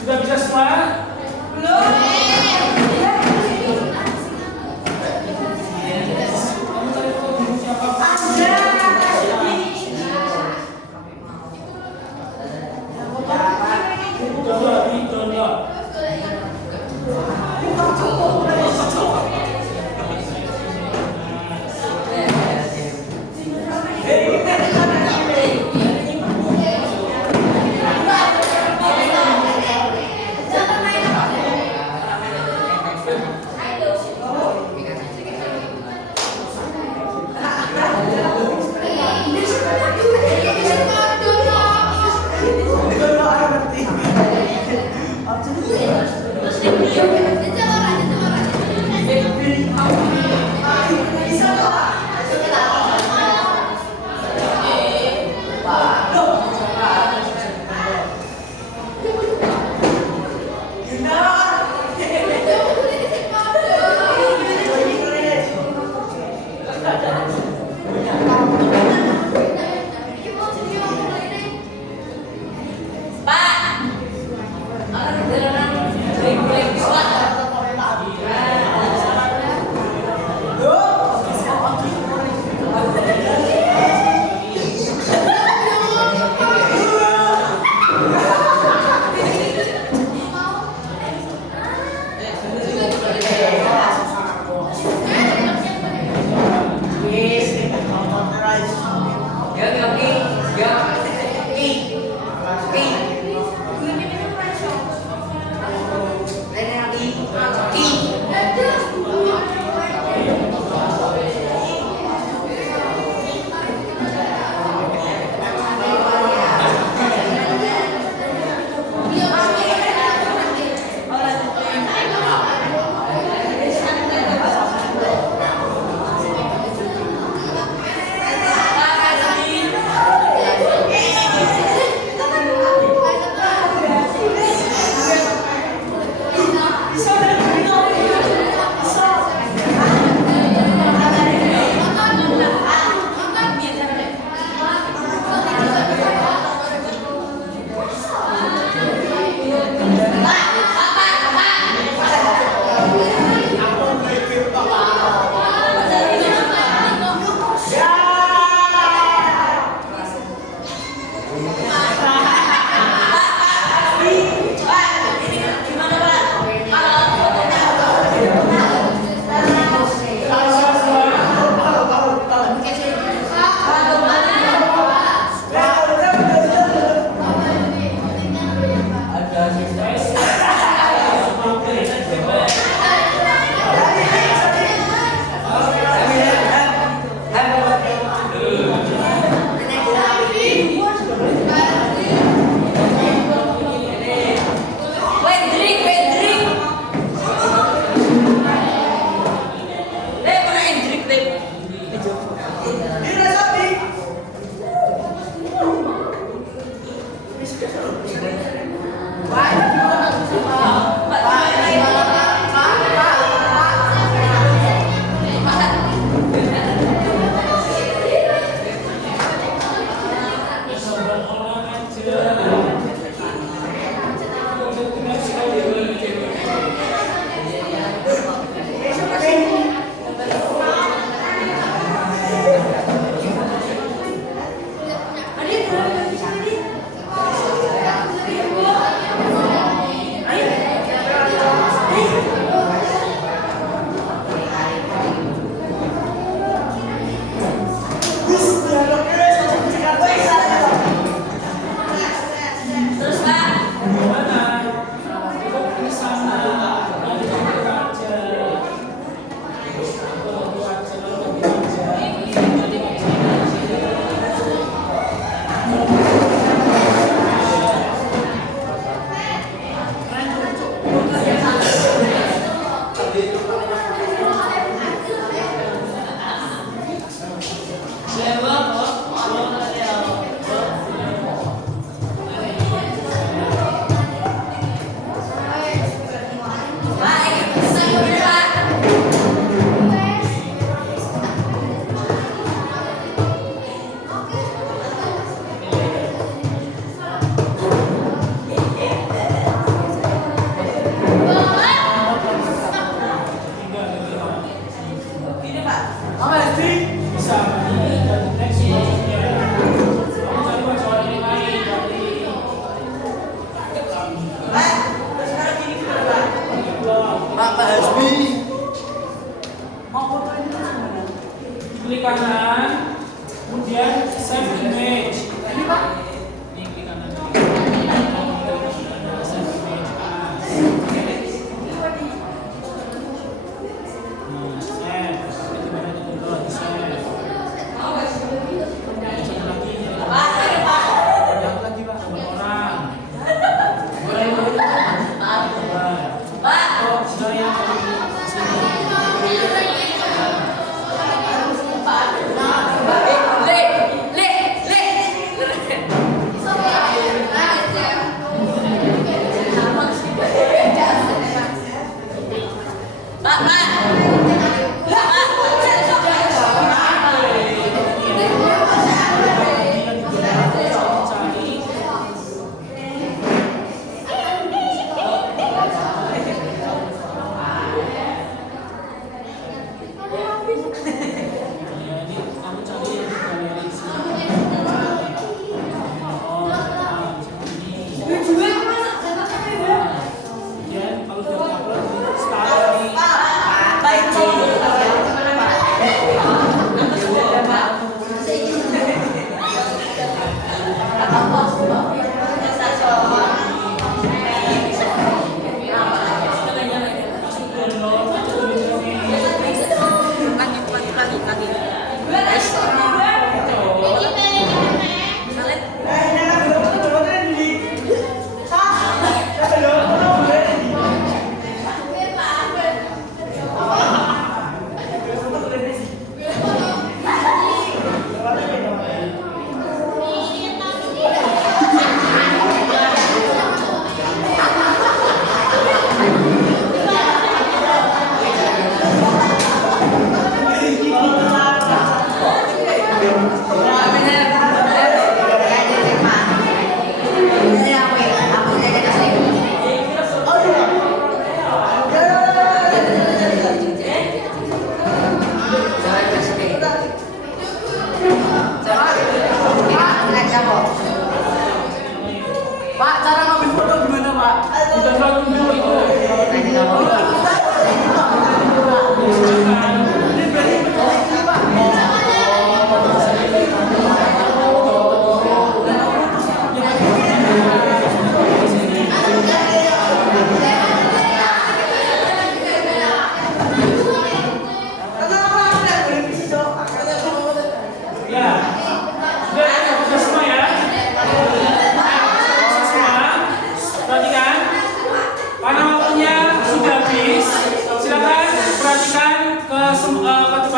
Sudah bisa semua? Kamu cari foto dulu siapa? Download.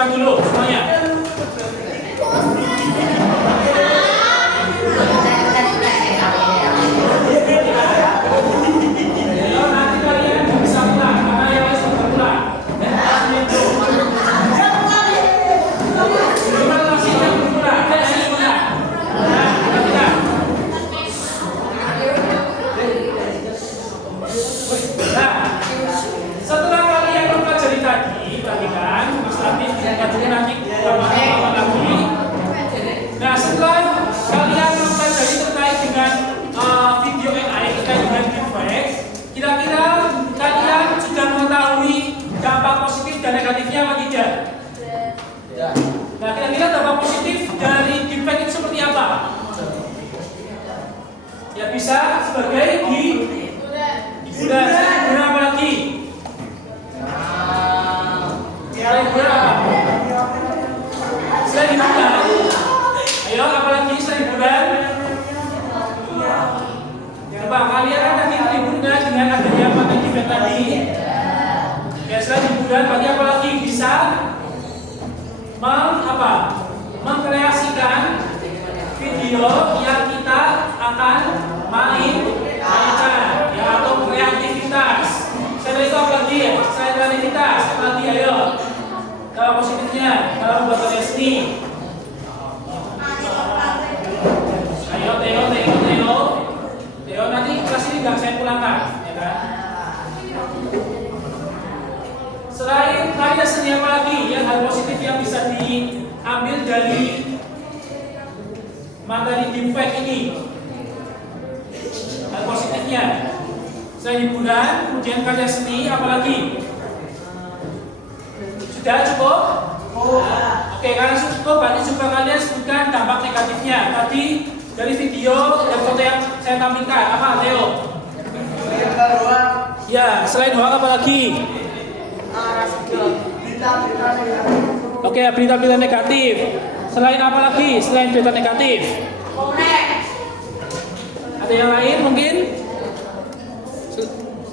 siapkan dulu semuanya. Nanti kalian bisa pulang karena yang lain sudah pulang. Gimana nasibnya belum pulang? Saya pulang. Nah, setelah kalian mempelajari tadi, perhatikan, Mas Latif dikatakan nanti apa lagi. Nah, setelah kalian mempelajari terkait dengan video AI terkait dengan deepfake, kira-kira kalian sudah mengetahui dampak positif dan negatifnya apa tidak? Nah, kira-kira dampak positif dari deepfake itu seperti apa? Ya bisa sebagai hiburan apa lagi? Selain hiburan apa? Selain hiburan. Ayo, apa lagi selain hiburan? Coba kalian ada terhibur nggak dengan adanya pakai deepfake tadi? Ya selain hiburan, bagi apa lagi bisa mengkreasikan video yang kita akan mainkan ya, atau kreativitas. Selain itu apa lagi ya? Selain kreativitas, apa lagi? Ayo. Kalau positifnya, kalau buat karya seni. Ayo Theo, nanti kelas ini nggak saya pulangkan, ya kan? Selain karya seni apa lagi yang hal positif yang bisa diambil dari materi deepfake ini? Hal positifnya selain hiburan, kemudian karya seni, apalagi? Sudah cukup? Oke, karena cukup, berarti coba kalian sebutkan dampak negatifnya. Tadi dari video dan foto yang saya tampilkan, apa Theo? Ya, selain hoax apalagi? Oke, berita-berita negatif. Selain apa lagi? Selain berita negatif? Ada yang lain mungkin?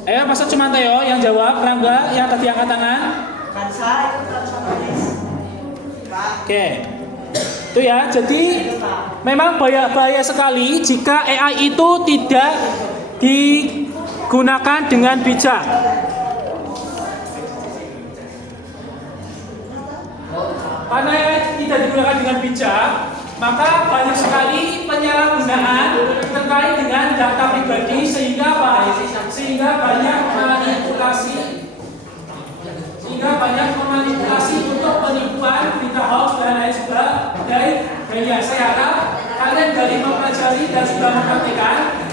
Ayo, masa cuma Theo yang jawab, Rangga yang tadi angkat tangan? Oke, itu ya. Jadi memang bahaya sekali jika AI itu tidak digunakan dengan bijak. Karena tidak digunakan dengan bijak, maka banyak sekali penyalahgunaan terkait dengan data pribadi sehingga banyak memanipulasi untuk penipuan, berita hoax dan lain sebagainya. Saya harap kalian dari mempelajari dan sudah mempraktikkan,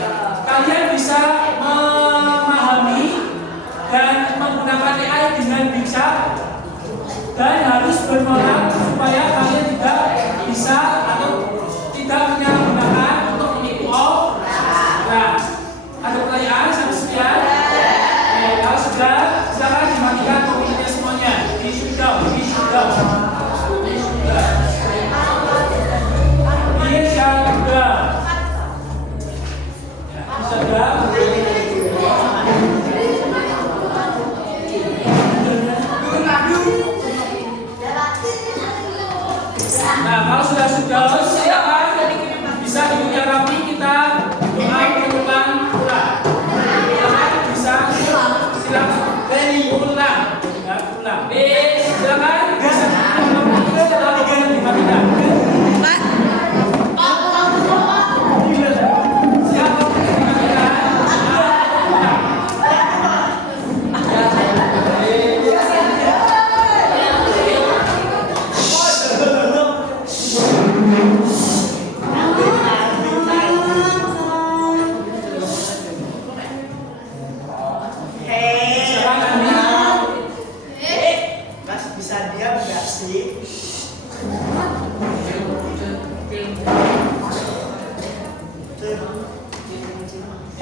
kalian bisa memahami dan menggunakan AI dengan bijak dan harus bermoral supaya kalian tidak bisa atau tidak menyalahgunakan untuk menipu orang. Ada pertanyaan sampai sekian? Kalau sudah, silakan dimatikan komputernya semuanya. Di shut down. Nah, kalau sudah silakan bisa dibuka rapi, kita doa penutupan pulang. Bisa silakan pulang. Silakan bisa setelah tiga dimatikan.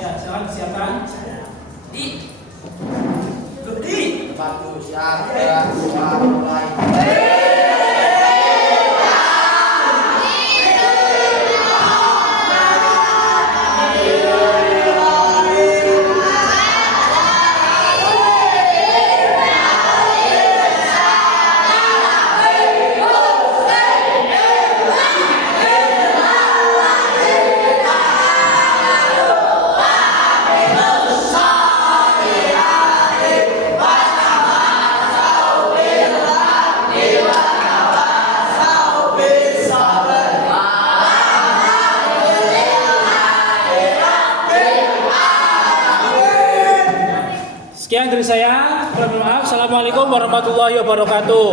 Ya, silakan disiapkan. Bagus ya, mulai. dari saya. Mohon maaf. Assalamualaikum warahmatullahi wabarakatuh.